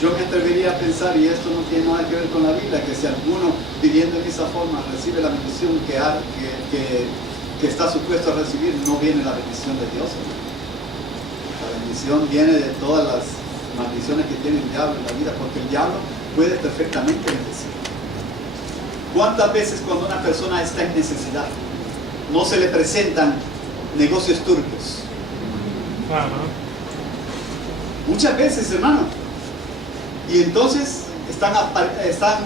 Yo me atrevería a pensar, y esto no tiene nada que ver con la Biblia, que si alguno pidiendo en esa forma recibe la bendición que está supuesto a recibir, no viene la bendición de Dios. La bendición viene de todas las maldiciones que tiene el diablo en la vida, porque el diablo puede perfectamente bendecir. ¿Cuántas veces cuando una persona está en necesidad no se le presentan negocios turbios? Muchas veces, hermano. Y entonces están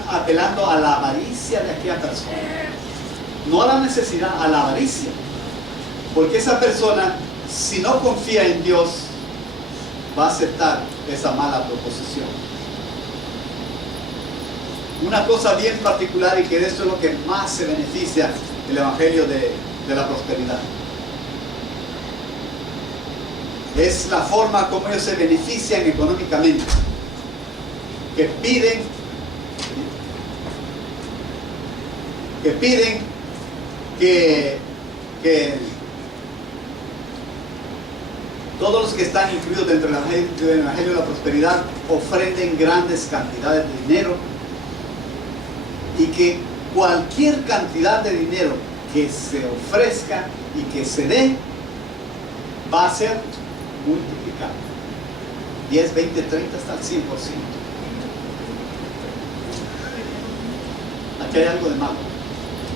apelando a la avaricia de aquella persona. No a la necesidad, a la avaricia. Porque esa persona, si no confía en Dios, va a aceptar esa mala proposición. Una cosa bien particular, y que de esto es lo que más se beneficia el Evangelio de la prosperidad, es la forma como ellos se benefician económicamente. Que piden que todos los que están incluidos dentro del Evangelio de la Prosperidad ofrenden grandes cantidades de dinero, y que cualquier cantidad de dinero que se ofrezca y que se dé va a ser multiplicado 10, 20, 30 hasta el 100%. Aquí hay algo de malo,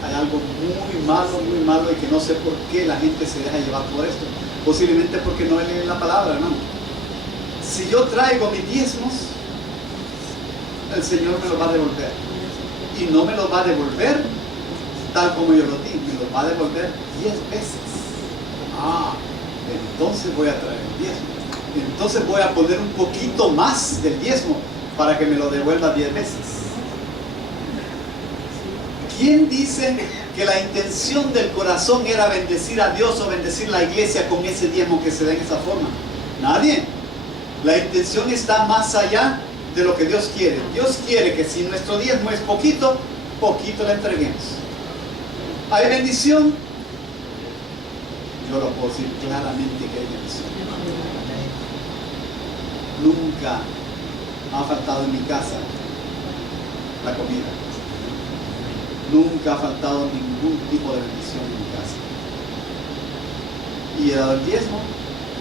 hay algo muy malo, y que no sé por qué la gente se deja llevar por esto. Posiblemente porque no leen la palabra, hermano. Si yo traigo mis diezmos, el Señor me los va a devolver, y no me los va a devolver tal como yo lo di, me los va a devolver 10 veces. Entonces voy a traer el diezmo, entonces voy a poner un poquito más del diezmo para que me lo devuelva 10 veces. ¿Quién dice que la intención del corazón era bendecir a Dios o bendecir la iglesia con ese diezmo que se da en esa forma? Nadie. La intención está más allá de lo que Dios quiere. Dios quiere que si nuestro diezmo es poquito, poquito le entreguemos. ¿Hay bendición? yo lo puedo decir claramente que hay bendición. Nunca ha faltado en mi casa la comida. Nunca ha faltado ningún tipo de bendición en mi casa. Y he dado el diezmo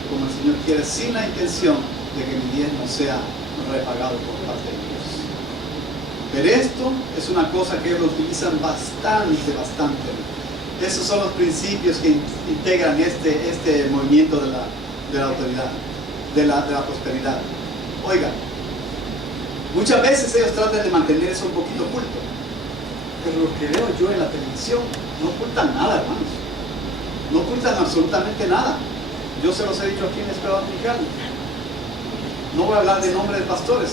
como el Señor quiere, sin la intención de que mi diezmo sea repagado por parte de Dios. Pero esto es una cosa que ellos utilizan bastante. Esos son los principios que integran este movimiento de la autoridad, de la prosperidad. Oiga, muchas veces ellos tratan de mantener eso un poquito oculto, pero lo que veo yo en la televisión no ocultan nada, hermanos. No ocultan absolutamente nada. Yo se los he dicho aquí en la escuela dominical. No voy a hablar de nombre de pastores,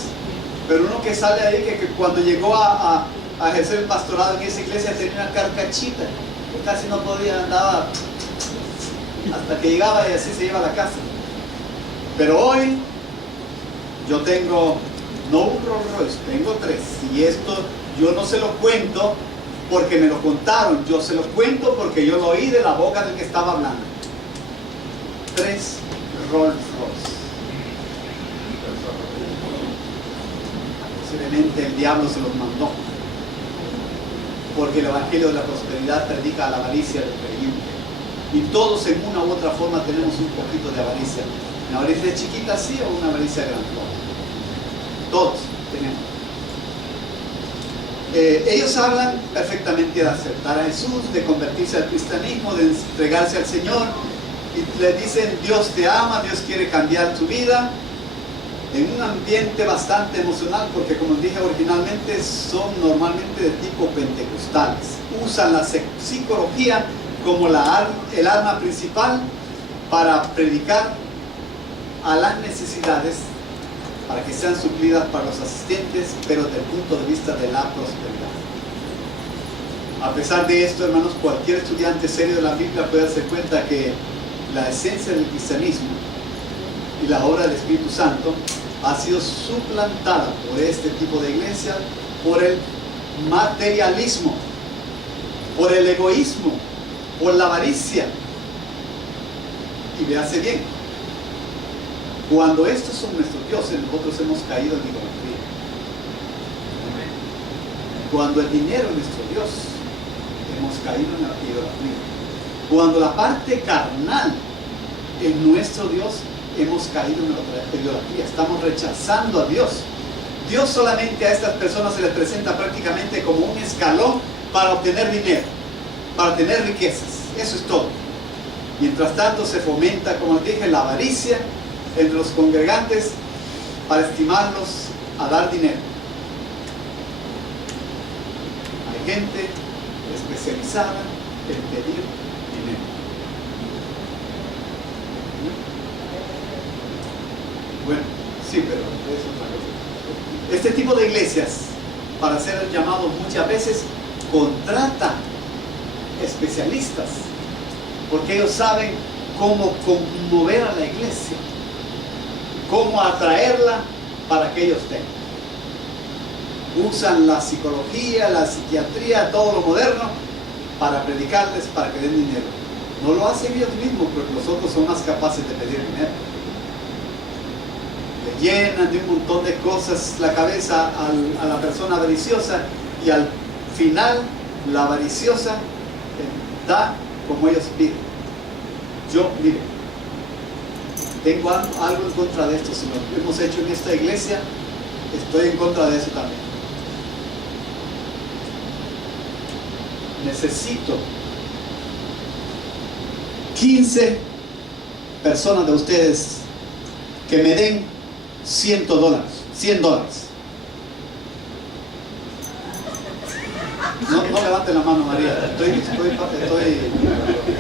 pero uno que sale ahí que cuando llegó a ejercer el pastorado en esa iglesia tenía una carcachita, que casi no podía, andaba hasta que llegaba y así se iba a la casa. Pero hoy yo tengo, no un Rolls Royce, tengo 3, y esto yo no se lo cuento porque me lo contaron, yo se lo cuento porque yo lo oí de la boca del que estaba hablando. 3 Rolls Royce. Posiblemente el diablo se los mandó, porque el evangelio de la prosperidad predica a la avaricia del creyente, y todos en una u otra forma tenemos un poquito de avaricia. Una avaricia chiquita sí o una avaricia grande, todos tenemos. Ellos hablan perfectamente de aceptar a Jesús, de convertirse al cristianismo, de entregarse al Señor, y le dicen Dios te ama, Dios quiere cambiar tu vida, en un ambiente bastante emocional, porque como dije originalmente son normalmente de tipo pentecostales. Usan la psicología como el arma principal para predicar a las necesidades, para que sean suplidas para los asistentes, pero desde el punto de vista de la prosperidad. A pesar de esto, hermanos, cualquier estudiante serio de la Biblia puede darse cuenta que la esencia del cristianismo y la obra del Espíritu Santo ha sido suplantada por este tipo de iglesia, por el materialismo, por el egoísmo, por la avaricia. Y véase bien, cuando estos son nuestros dioses, nosotros hemos caído en idolatría. Cuando el dinero es nuestro Dios, hemos caído en la idolatría. Cuando la parte carnal es nuestro Dios, hemos caído en la idolatría. Estamos rechazando a Dios. Dios solamente a estas personas se les presenta prácticamente como un escalón para obtener dinero, para tener riquezas. Eso es todo. Mientras tanto se fomenta, como les dije, la avaricia entre los congregantes para estimarlos a dar dinero. Hay gente especializada en pedir dinero. Bueno, sí, pero es otra cosa. Este tipo de iglesias, para ser llamados muchas veces, contratan especialistas, porque ellos saben cómo conmover a la iglesia, cómo atraerla para que ellos tengan. Usan la psicología, la psiquiatría, todo lo moderno para predicarles, para que den dinero. No lo hacen ellos mismos, porque los otros son más capaces de pedir dinero. Le llenan de un montón de cosas la cabeza a la persona avariciosa, y al final la avariciosa da como ellos piden. Yo, mire, tengo algo en contra de esto. Si lo hemos hecho en esta iglesia, estoy en contra de eso también. Necesito 15 personas de ustedes que me den $100. No levanten la mano, María. Estoy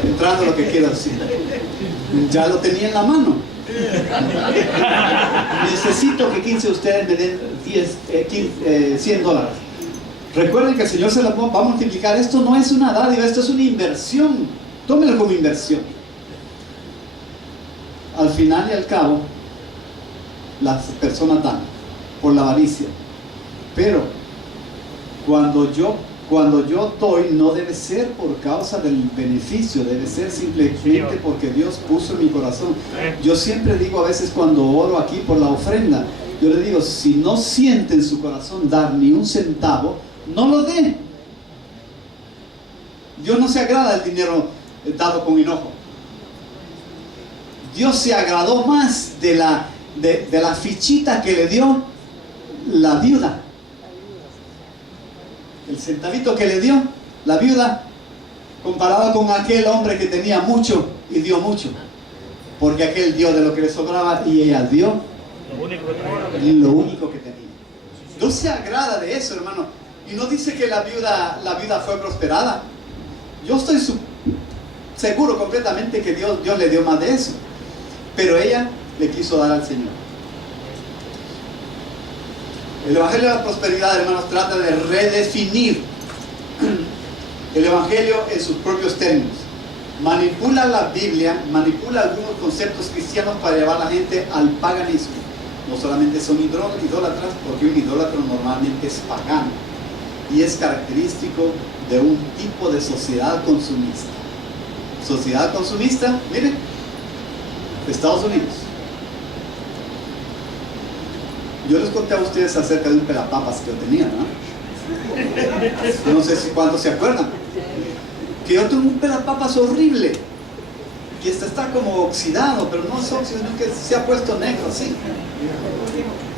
entrando a lo que quiero decir. Ya lo tenía en la mano. Necesito que 15 de ustedes me den $100. Recuerden que el Señor se lo va a multiplicar. Esto no es una dádiva, esto es una inversión. Tómelo como inversión. Al final y al cabo, las personas dan por la avaricia. Pero cuando yo cuando yo doy, no debe ser por causa del beneficio, debe ser simplemente porque Dios puso en mi corazón. Yo siempre digo a veces cuando oro aquí por la ofrenda, yo le digo, si no siente en su corazón dar ni un centavo, no lo dé. Dios no se agrada del dinero dado con enojo. Dios se agradó más de la fichita que le dio la viuda. El centavito que le dio la viuda, comparado con aquel hombre que tenía mucho y dio mucho. Porque aquel dio de lo que le sobraba y ella dio lo único que tenía. Dios se agrada de eso, hermano. Y no dice que la viuda fue prosperada. Yo estoy seguro completamente que Dios le dio más de eso. Pero ella le quiso dar al Señor. El Evangelio de la Prosperidad, hermanos, trata de redefinir el Evangelio en sus propios términos. Manipula la Biblia, manipula algunos conceptos cristianos para llevar a la gente al paganismo. No solamente son idólatras, porque un idólatra normalmente es pagano y es característico de un tipo de sociedad consumista. Sociedad consumista, miren, de Estados Unidos. Yo les conté a ustedes acerca de un pelapapas que yo tenía, ¿no? Yo no sé si cuántos se acuerdan. Que yo tengo un pelapapas horrible. Que está como oxidado, pero no es óxido, sino que se ha puesto negro así.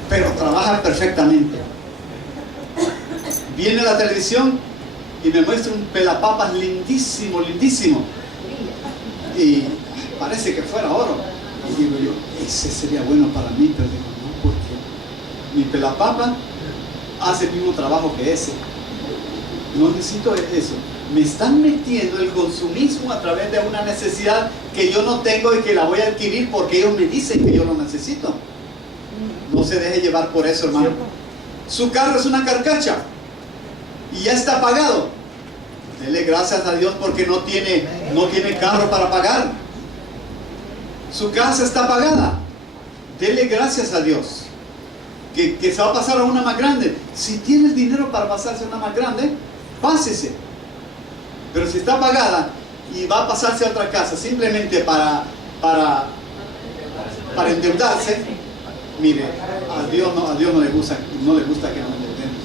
Pero trabaja perfectamente. Viene la televisión y me muestra un pelapapas lindísimo, lindísimo. Y parece que fuera oro. Y digo yo, ese sería bueno para mí, pero digo, no, porque mi pelapapa hace el mismo trabajo que ese. No necesito eso. Me están metiendo el consumismo a través de una necesidad que yo no tengo y que la voy a adquirir porque ellos me dicen que yo lo necesito. No se deje llevar por eso, hermano. Su carro es una carcacha y ya está pagado. Dele gracias a Dios porque no tiene carro para pagar. Su casa está pagada. Dele gracias a Dios que se va a pasar a una más grande. Si tienes dinero para pasarse a una más grande, pásese. Pero si está pagada y va a pasarse a otra casa simplemente para endeudarse, mire, a Dios no le gusta que nos endeudemos,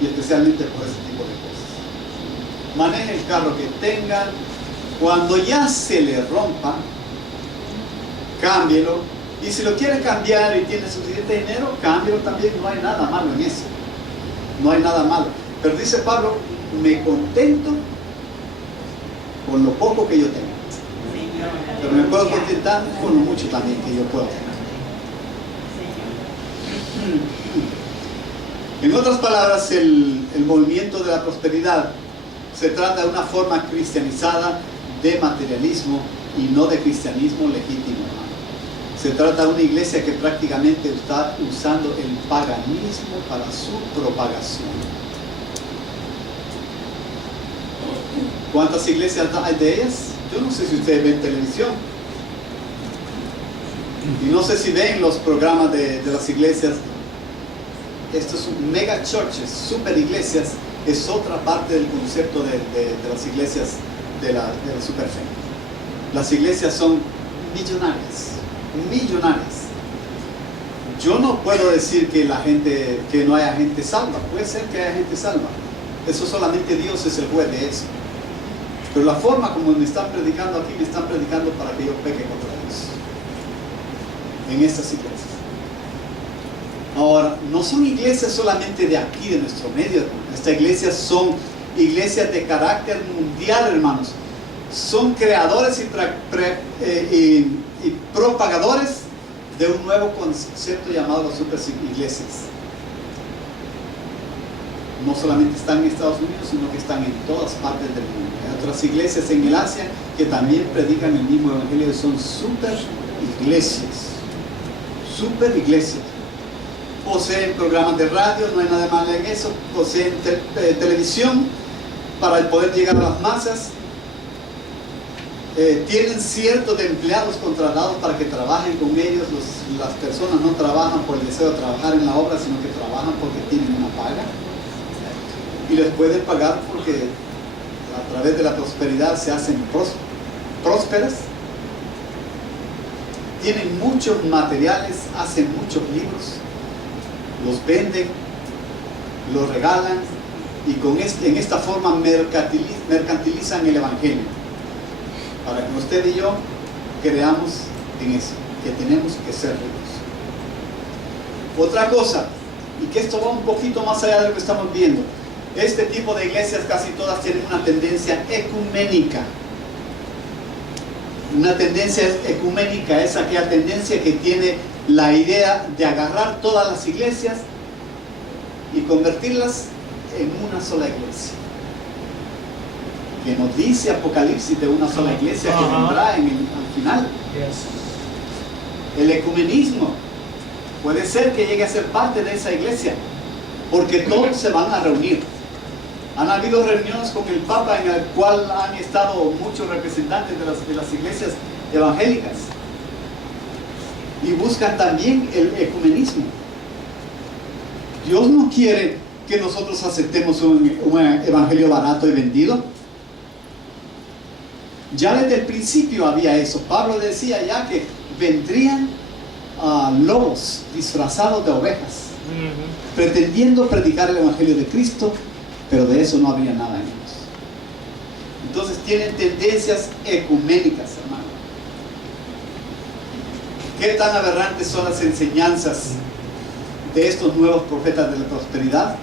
y especialmente por ese tipo de cosas. Maneje el carro que tenga. Cuando ya se le rompa, cámbielo. Y si lo quiere cambiar y tiene suficiente dinero, cámbielo también. No hay nada malo en eso. No hay nada malo. Pero dice Pablo, me contento con lo poco que yo tengo. Pero me puedo contentar con lo mucho también que yo puedo tener. En otras palabras, el movimiento de la prosperidad se trata de una forma cristianizada de materialismo y no de cristianismo legítimo. Se trata de una iglesia que prácticamente está usando el paganismo para su propagación. ¿Cuántas iglesias hay de ellas? Yo no sé si ustedes ven televisión. Y no sé si ven los programas de las iglesias. Estos son mega churches, super iglesias. Es otra parte del concepto de las iglesias de la super fe. Las iglesias son millonarias. Yo no puedo decir que no haya gente salva. Puede ser que haya gente salva. Eso solamente Dios es el juez de eso. Pero la forma como me están predicando aquí, me están predicando para que yo peque contra Dios. En estas iglesias. Ahora, no son iglesias solamente de aquí, de nuestro medio. Estas iglesias son iglesias de carácter mundial, hermanos. Son creadores y propagadores de un nuevo concepto llamado las super iglesias. No solamente están en Estados Unidos, sino que están en todas partes del mundo. Hay otras iglesias en el Asia que también predican el mismo evangelio y son super iglesias. Super iglesias. Poseen programas de radio, no hay nada malo en eso. Poseen televisión para poder llegar a las masas. Tienen ciertos de empleados contratados para que trabajen con ellos. Las personas no trabajan por el deseo de trabajar en la obra, sino que trabajan porque tienen una paga. y les pueden pagar porque a través de la prosperidad se hacen prósperas. Tienen muchos materiales, hacen muchos libros, los venden, los regalan y en esta forma mercantilizan el Evangelio. Para que usted y yo creamos en eso, que tenemos que ser ricos. Otra cosa, y que esto va un poquito más allá de lo que estamos viendo, este tipo de iglesias casi todas tienen una tendencia ecuménica. Una tendencia ecuménica es aquella tendencia que tiene la idea de agarrar todas las iglesias y convertirlas en una sola iglesia. Que nos dice Apocalipsis de una sola iglesia que vendrá al final. El ecumenismo puede ser que llegue a ser parte de esa iglesia, porque todos se van a reunir. Han habido reuniones con el Papa en el cual han estado muchos representantes de las iglesias evangélicas y buscan también el ecumenismo. Dios no quiere que nosotros aceptemos un evangelio barato y vendido. Ya desde el principio había eso. Pablo decía ya que vendrían lobos disfrazados de ovejas, pretendiendo predicar el evangelio de Cristo, pero de eso no habría nada en ellos. Entonces tienen tendencias ecuménicas, hermano. ¿Qué tan aberrantes son las enseñanzas de estos nuevos profetas de la prosperidad?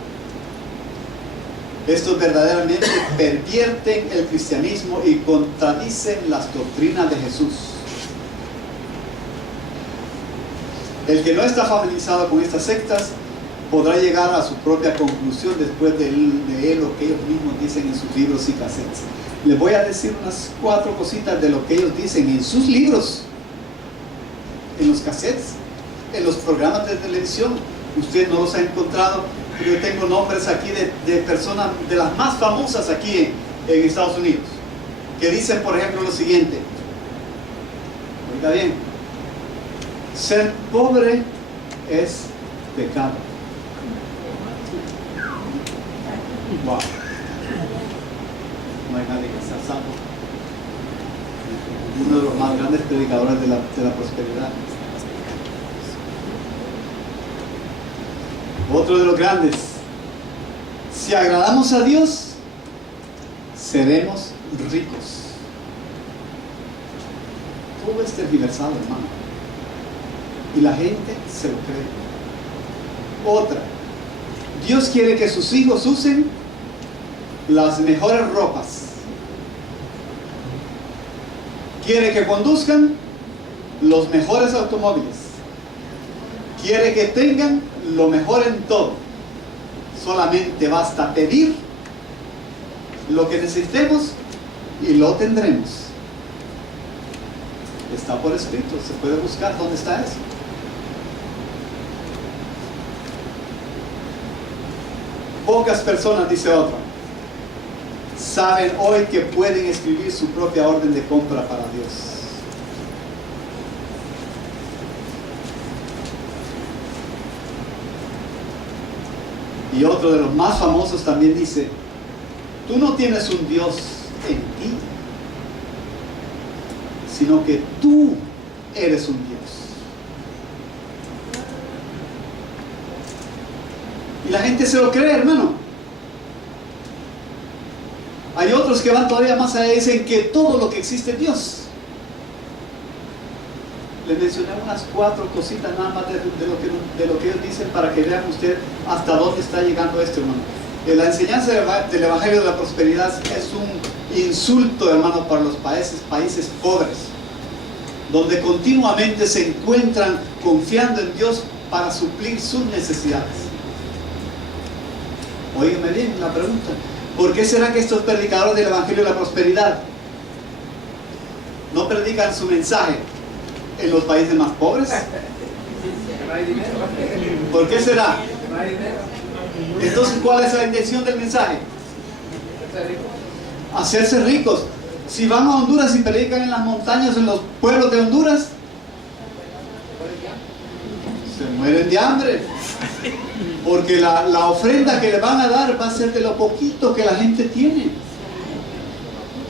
Estos verdaderamente pervierten el cristianismo y contradicen las doctrinas de Jesús. El que no está familiarizado con estas sectas podrá llegar a su propia conclusión después de leer lo que ellos mismos dicen en sus libros y cassettes. Les voy a decir unas 4 cositas de lo que ellos dicen en sus libros, en los cassettes, en los programas de televisión. Usted no los ha encontrado, pero yo tengo nombres aquí de personas de las más famosas aquí en Estados Unidos, que dicen, por ejemplo, lo siguiente. Oiga bien, ser pobre es pecado. Wow. No hay nadie que sea salvo. Uno de los más grandes predicadores de la prosperidad. Otro de los grandes. Si agradamos a Dios, seremos ricos. Todo es tergiversado, hermano. Y la gente se lo cree. Otra. Dios quiere que sus hijos usen las mejores ropas. Quiere que conduzcan los mejores automóviles. Quiere que tengan lo mejor en todo. Solamente basta pedir lo que necesitemos y lo tendremos. Está por escrito, se puede buscar dónde está eso. Pocas personas, dice otro, saben hoy que pueden escribir su propia orden de compra para Dios. Y otro de los más famosos también dice, tú no tienes un Dios en ti, sino que tú eres un Dios. Y la gente se lo cree, hermano. Hay otros que van todavía más allá y dicen que todo lo que existe es Dios. Les mencioné unas 4 cositas nada más de lo que ellos dicen para que vean usted hasta dónde está llegando esto, hermano. La enseñanza del Evangelio de la Prosperidad es un insulto, hermano, para los países pobres, donde continuamente se encuentran confiando en Dios para suplir sus necesidades. Óigame bien la pregunta. ¿Por qué será que estos predicadores del Evangelio de la Prosperidad no predican su mensaje en los países más pobres? ¿Por qué será? Entonces, ¿cuál es la intención del mensaje? Hacerse ricos. Si van a Honduras y predican en las montañas, en los pueblos de Honduras, se mueren de hambre. Porque la ofrenda que le van a dar va a ser de lo poquito que la gente tiene.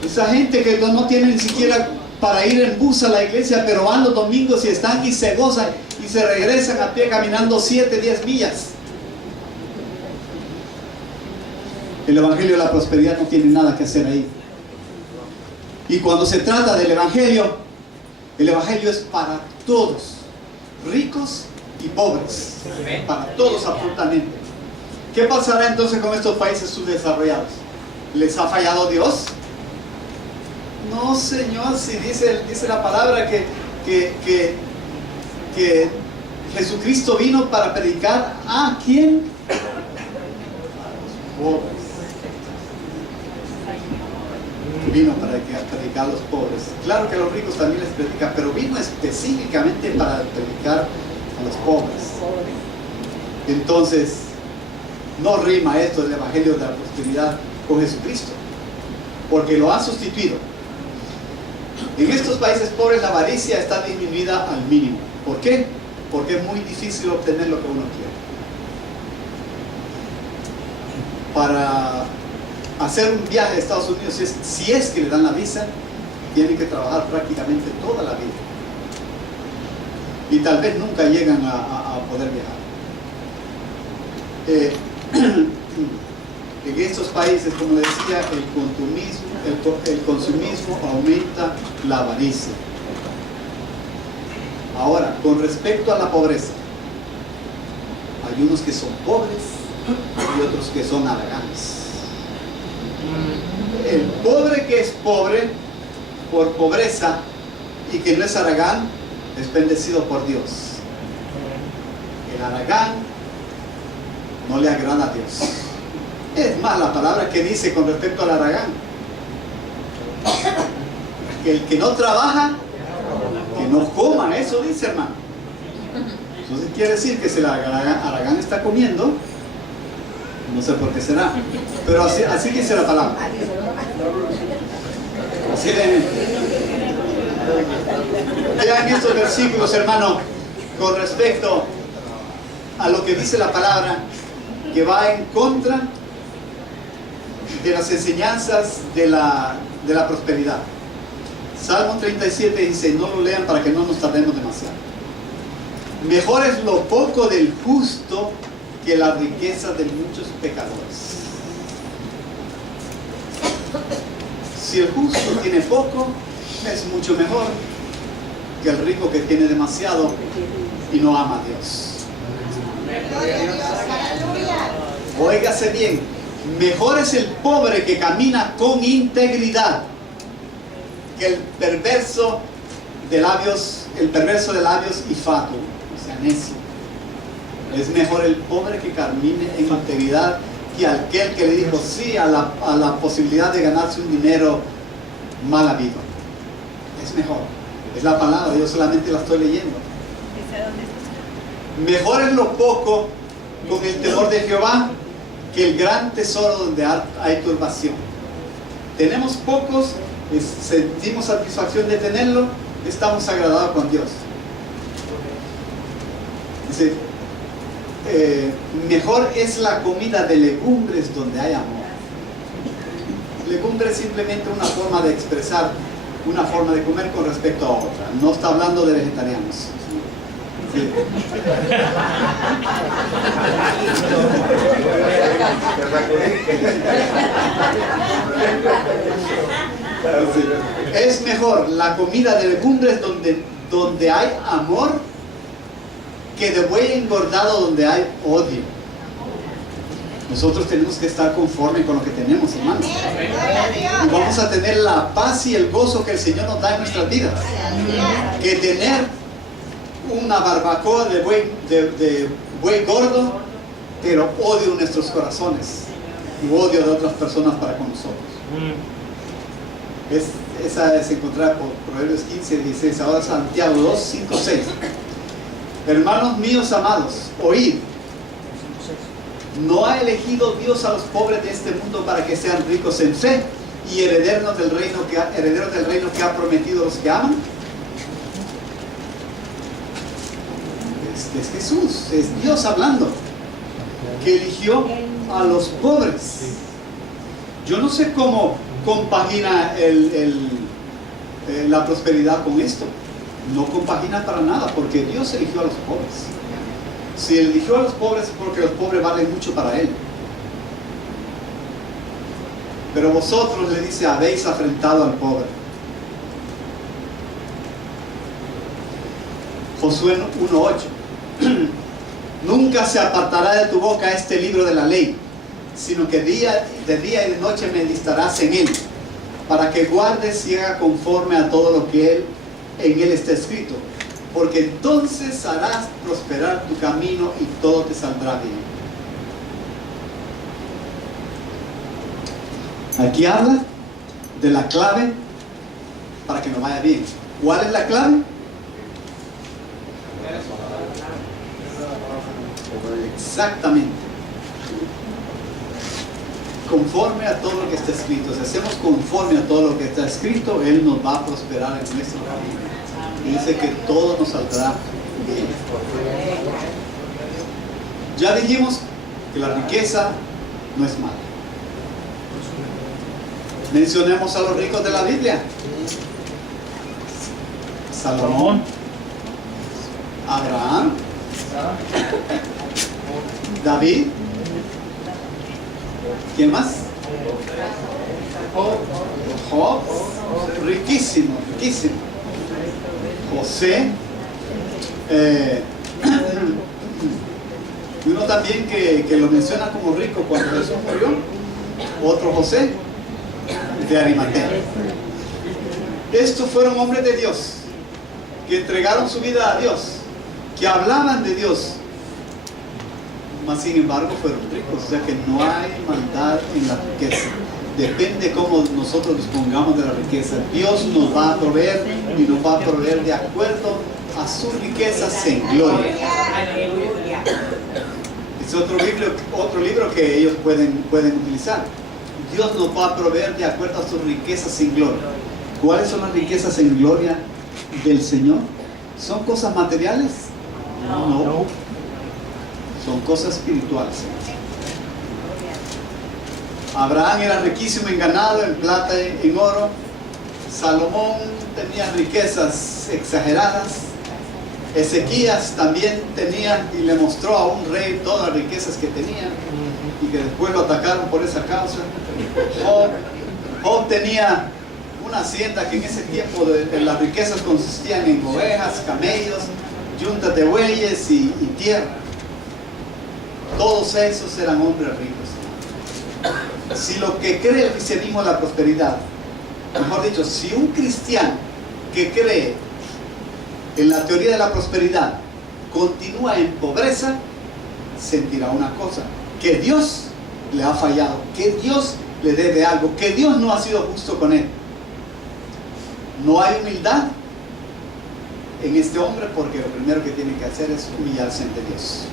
Esa gente que no tiene ni siquiera para ir en bus a la iglesia, pero van los domingos y están y se gozan y se regresan a pie caminando 7, 10 millas. El evangelio de la prosperidad no tiene nada que hacer ahí. Y cuando se trata del evangelio, el evangelio es para todos, ricos y pobres, para todos absolutamente. ¿Qué pasará entonces con estos países subdesarrollados? ¿Les ha fallado Dios? No, Señor, si dice la palabra que Jesucristo vino para predicar a ¿quién? A los pobres. Vino para predicar a los pobres. Claro que a los ricos también les predica, pero vino específicamente para predicar a los pobres. Entonces, no rima esto del evangelio de la prosperidad con Jesucristo, porque lo ha sustituido. En estos países pobres la avaricia está disminuida al mínimo. ¿Por qué? Porque es muy difícil obtener lo que uno quiere. Para hacer un viaje a Estados Unidos, si es que le dan la visa, tienen que trabajar prácticamente toda la vida. Y tal vez nunca llegan a poder viajar. En estos países, como decía, el consumismo aumenta la avaricia. Ahora, con respecto a la pobreza, hay unos que son pobres y otros que son haraganes. El pobre que es pobre por pobreza y que no es haragán es bendecido por Dios. El haragán no le agrada a Dios. Es más, la palabra que dice con respecto al haragán, que el que no trabaja, que no coma, eso dice, hermano. Entonces quiere decir que si el haragán está comiendo, no sé por qué será, pero así dice la palabra. Así vean estos versículos, hermano, con respecto a lo que dice la palabra, que va en contra de las enseñanzas de la prosperidad. Salmo 37 dice, no lo lean para que no nos tardemos demasiado. Mejor es lo poco del justo que la riqueza de muchos pecadores. Si el justo tiene poco, es mucho mejor que el rico que tiene demasiado y no ama a Dios. Óigase bien, mejor es el pobre que camina con integridad que el perverso de labios y fatuo, o sea, necio. Es mejor el pobre que camine en integridad que aquel que le dijo sí a la posibilidad de ganarse un dinero mal habido. Es mejor. Es la palabra, yo solamente la estoy leyendo. Mejor es lo poco con el temor de Jehová que el gran tesoro donde hay turbación. Tenemos pocos, sentimos satisfacción de tenerlo, estamos agradados con Dios. Dice, mejor es la comida de legumbres donde hay amor. Legumbre es simplemente una forma de expresar una forma de comer con respecto a otra. No está hablando de vegetarianos. Sí. Es mejor la comida de legumbres donde hay amor que de buey engordado donde hay odio. Nosotros tenemos que estar conformes con lo que tenemos, hermanos. Y vamos a tener la paz y el gozo que el Señor nos da en nuestras vidas. Que tener una barbacoa de buey gordo, pero odio en nuestros corazones y odio de otras personas para con nosotros. Esa es encontrada por Proverbios 15, 16. Ahora Santiago 2, 5, 6. Hermanos míos amados, oíd. ¿No ha elegido Dios a los pobres de este mundo para que sean ricos en fe y herederos del reino que ha prometido a los que aman? es Jesús, es Dios hablando, que eligió a los pobres. Yo no sé cómo compagina la prosperidad con esto. No compagina para nada, porque Dios eligió a los pobres. Si Él eligió a los pobres es porque los pobres valen mucho para Él. Pero vosotros, le dice, habéis afrentado al pobre. Josué 1:8. Nunca se apartará de tu boca este libro de la ley, sino que de día y de noche meditarás en él, para que guardes y hagas conforme a todo lo que en él está escrito, porque entonces harás prosperar tu camino y todo te saldrá bien. Aquí habla de la clave para que nos vaya bien. ¿Cuál es la clave? Exactamente. Conforme a todo lo que está escrito. Si hacemos conforme a todo lo que está escrito, Él nos va a prosperar en nuestro camino. Y dice que todo nos saldrá bien. Ya dijimos que la riqueza no es mala. Mencionemos a los ricos de la Biblia. Salomón, Abraham, David. ¿Quién más? Job, riquísimo, riquísimo. José, y uno también que lo menciona como rico cuando Jesús murió, otro José de Arimatea. Estos fueron hombres de Dios, que entregaron su vida a Dios, que hablaban de Dios, mas sin embargo fueron ricos. O sea que no hay maldad en la riqueza. Depende cómo nosotros dispongamos de la riqueza. Dios nos va a proveer y nos va a proveer de acuerdo a sus riquezas en gloria. Es otro libro que ellos pueden utilizar. Dios nos va a proveer de acuerdo a sus riquezas en gloria. ¿Cuáles son las riquezas en gloria del Señor? ¿Son cosas materiales? No. Son cosas espirituales. Abraham era riquísimo en ganado, en plata, en oro. Salomón tenía riquezas exageradas. Ezequías también tenía y le mostró a un rey todas las riquezas que tenía y que después lo atacaron por esa causa. Job tenía una hacienda que en ese tiempo las riquezas consistían en ovejas, camellos, yuntas de bueyes y tierra. Todos esos eran hombres ricos. Si lo que cree el cristianismo es la prosperidad, mejor dicho, si un cristiano que cree en la teoría de la prosperidad continúa en pobreza, sentirá una cosa: que Dios le ha fallado, que Dios le debe algo, que Dios no ha sido justo con él. No hay humildad en este hombre, porque lo primero que tiene que hacer es humillarse ante Dios.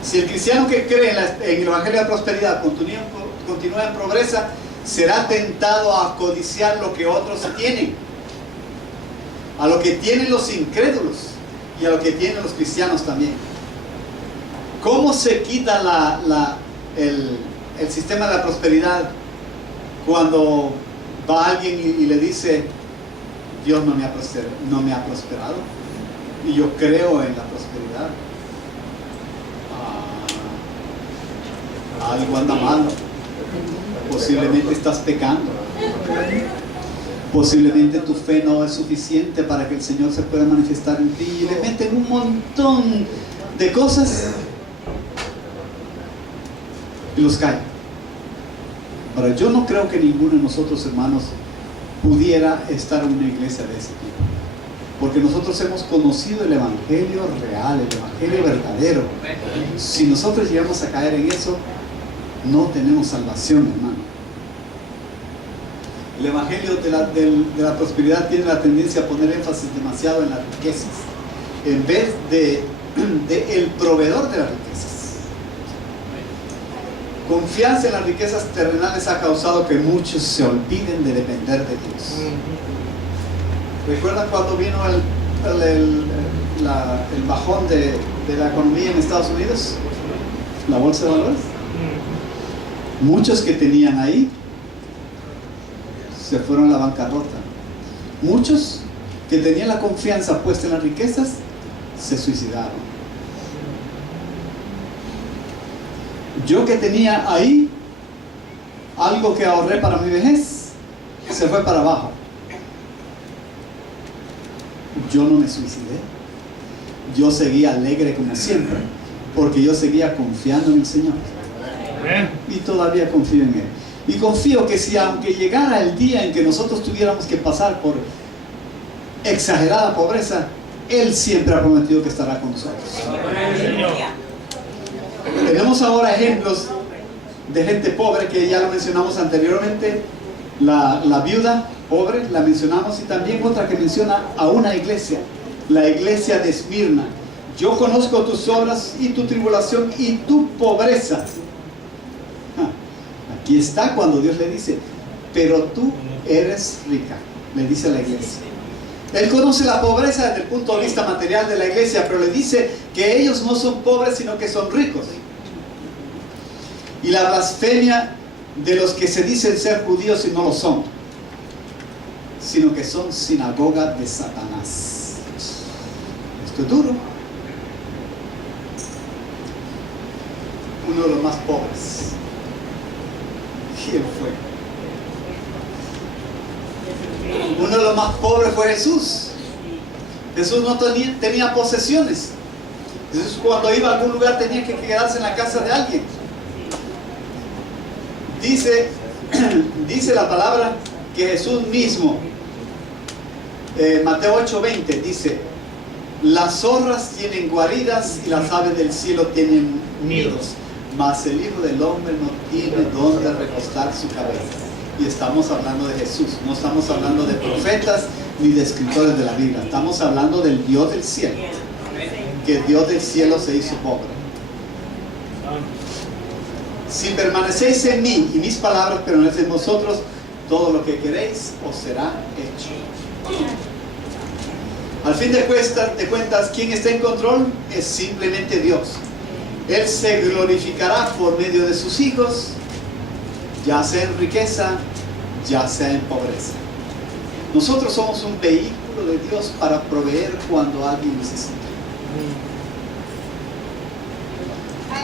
Si el cristiano que cree en el Evangelio de la prosperidad continúa en pobreza, será tentado a codiciar lo que otros tienen, a lo que tienen los incrédulos y a lo que tienen los cristianos también. ¿Cómo se quita el sistema de la prosperidad cuando va alguien y le dice: Dios no me ha prosperado y yo creo en la prosperidad? Algo anda mal. Posiblemente estás pecando. Posiblemente tu fe no es suficiente para que el Señor se pueda manifestar en ti, y le meten un montón de cosas y los caen. Ahora, yo no creo que ninguno de nosotros, hermanos, pudiera estar en una iglesia de ese tipo, porque nosotros hemos conocido el Evangelio real, el Evangelio verdadero. Si nosotros llegamos a caer en eso, no tenemos salvación, hermano. El Evangelio de la prosperidad tiene la tendencia a poner énfasis demasiado en las riquezas, en vez de el proveedor de las riquezas. Confianza en las riquezas terrenales ha causado que muchos se olviden de depender de Dios. ¿Recuerdan cuando vino el bajón de la economía en Estados Unidos, la bolsa de valores. Muchos que tenían ahí se fueron a la bancarrota. Muchos que tenían la confianza puesta en las riquezas se suicidaron. Yo que tenía ahí algo que ahorré para mi vejez, se fue para abajo. Yo no me suicidé. Yo seguía alegre como siempre, porque yo seguía confiando en el Señor. Y todavía confío en Él. Y confío que si aunque llegara el día en que nosotros tuviéramos que pasar por exagerada pobreza, Él siempre ha prometido que estará con nosotros. Tenemos ahora ejemplos de gente pobre que ya lo mencionamos anteriormente. La viuda pobre la mencionamos, y también otra que menciona a una iglesia, la iglesia de Esmirna. Yo conozco tus obras y tu tribulación y tu pobreza. Aquí está cuando Dios le dice, pero tú eres rica, le dice a la iglesia. Él conoce la pobreza desde el punto de vista material de la iglesia, pero le dice que ellos no son pobres, sino que son ricos. Y la blasfemia de los que se dicen ser judíos y no lo son, sino que son sinagoga de Satanás. Esto es duro. Uno de los más pobres. ¿Quién fue? Uno de los más pobres fue Jesús. Jesús no tenía posesiones. Jesús, cuando iba a algún lugar, tenía que quedarse en la casa de alguien. Dice la palabra que Jesús mismo, Mateo 8:20, dice: las zorras tienen guaridas y las aves del cielo tienen nidos, mas el Hijo del Hombre no tiene dónde recostar su cabeza. Y estamos hablando de Jesús, no estamos hablando de profetas ni de escritores de la Biblia, estamos hablando del Dios del cielo, que Dios del cielo se hizo pobre. Si permanecéis en mí y mis palabras permanecen en vosotros, todo lo que queréis os será hecho. Al fin de cuentas, ¿quién está en control? Es simplemente Dios. Él se glorificará por medio de sus hijos, ya sea en riqueza, ya sea en pobreza. Nosotros somos un vehículo de Dios para proveer cuando alguien necesita.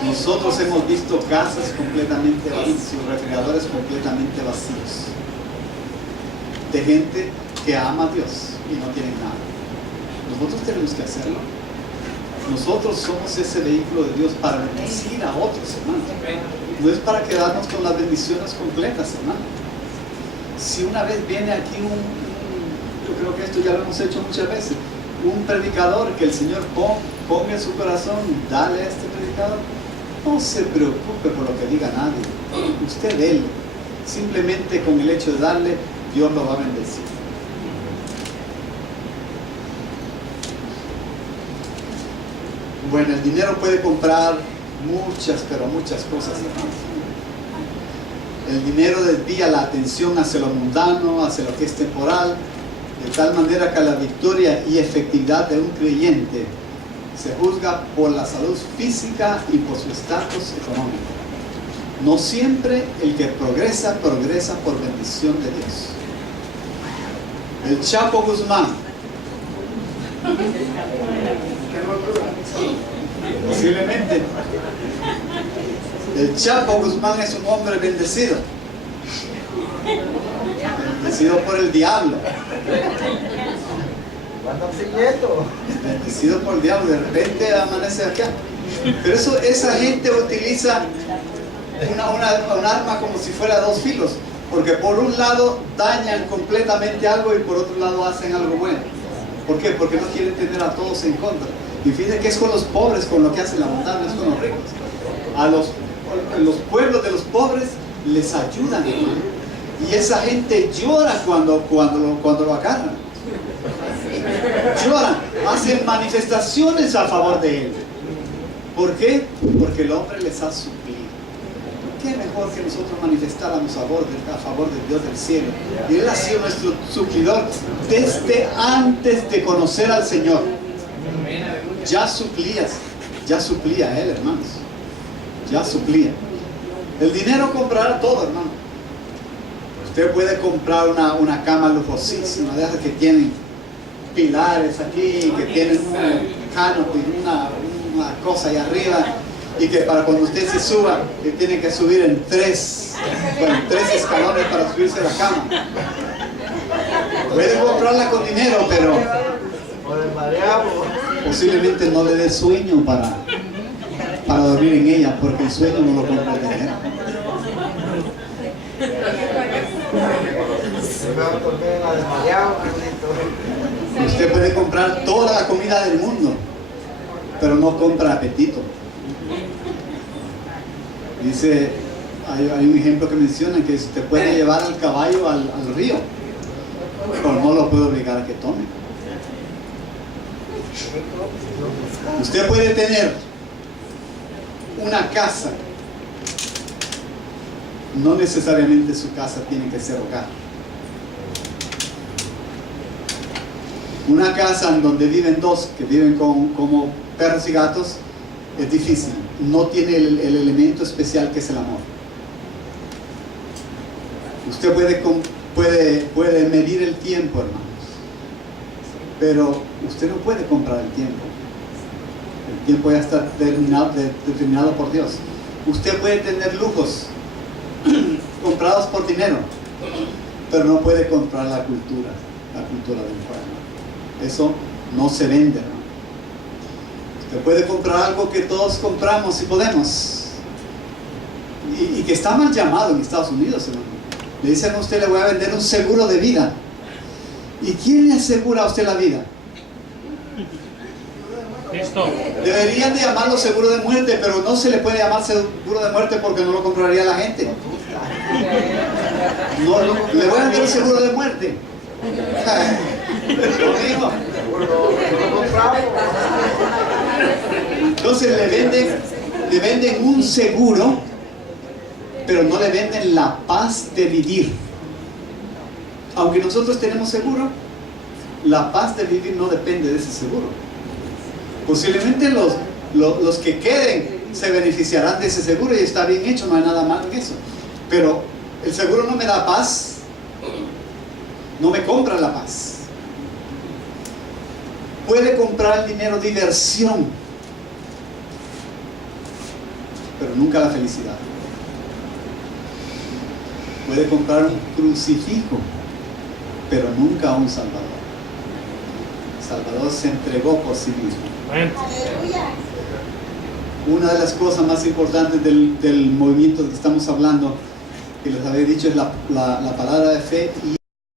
Nosotros hemos visto casas completamente vacías, refrigeradores completamente vacíos, de gente que ama a Dios y no tiene nada. Nosotros tenemos que hacerlo. Nosotros somos ese vehículo de Dios para bendecir a otros, hermanos. No es para quedarnos con las bendiciones completas, hermano. Si una vez viene aquí yo creo que esto ya lo hemos hecho muchas veces, un predicador que el Señor ponga en su corazón, dale a este predicador, no se preocupe por lo que diga nadie. Usted déle. Simplemente con el hecho de darle, Dios lo va a bendecir. Bueno, el dinero puede comprar pero muchas cosas, hermanos. El dinero desvía la atención hacia lo mundano, hacia lo que es temporal, de tal manera que la victoria y efectividad de un creyente se juzga por la salud física y por su estatus económico. No siempre el que progresa por bendición de Dios. El Chapo Guzmán, posiblemente el Chapo Guzmán es un hombre bendecido por el diablo, bendecido por el diablo. De repente amanece acá, pero esa gente utiliza un arma como si fuera dos filos, porque por un lado dañan completamente algo y por otro lado hacen algo bueno. ¿Por qué? Porque no quieren tener a todos en contra. Y fíjense que es con los pobres con lo que hace la bondad, no es con los ricos. A los pueblos de los pobres les ayudan, hermano. Y esa gente llora cuando lo agarran. Lloran, hacen manifestaciones a favor de él. ¿Por qué? Porque el hombre les ha suplido. ¿Qué mejor que nosotros manifestáramos a favor del Dios del cielo? Y Él ha sido nuestro suplidor desde antes de conocer al Señor. Ya suplía Él, hermanos. Ya suplía. El dinero comprará todo, hermano. Usted puede comprar una cama lujosísima, de esas que tienen pilares aquí, que tienen un canopy, una cosa ahí arriba, y que para cuando usted se suba, tiene que subir en tres escalones para subirse a la cama. Puede comprarla con dinero, pero posiblemente no le dé sueño para dormir en ella, porque el sueño no lo compra el dinero. Usted puede comprar toda la comida del mundo, pero no compra apetito. Dice, hay un ejemplo que menciona que usted puede llevar al caballo al río, pero no lo puede obligar a que tome. Usted puede tener una casa, no necesariamente su casa tiene que ser hogar. Una casa en donde viven dos, que viven como perros y gatos, es difícil. No tiene el elemento especial que es el amor. Usted puede medir el tiempo, hermanos, pero usted no puede comprar el tiempo. El tiempo ya está determinado por Dios. Usted puede tener lujos comprados por dinero, pero no puede comprar la cultura del pueblo. Eso no se vende, ¿no? Usted puede comprar algo que todos compramos si podemos, y que está mal llamado en Estados Unidos, hermano. Le dicen a usted: le voy a vender un seguro de vida. ¿Y quién le asegura a usted la vida? Deberían de llamarlo seguro de muerte, pero no se le puede llamar seguro de muerte porque no lo compraría la gente. No, le voy a vender un seguro de muerte. Entonces le venden un seguro, pero no le venden la paz de vivir. Aunque nosotros tenemos seguro, la paz de vivir no depende de ese seguro. Posiblemente los que queden se beneficiarán de ese seguro y está bien hecho, no hay nada malo en eso. Pero el seguro no me da paz, no me compra la paz. Puede comprar el dinero diversión, pero nunca la felicidad. Puede comprar un crucifijo, pero nunca un Salvador. Salvador se entregó por sí mismo. Una de las cosas más importantes del movimiento que estamos hablando, que les había dicho, es la palabra de fe y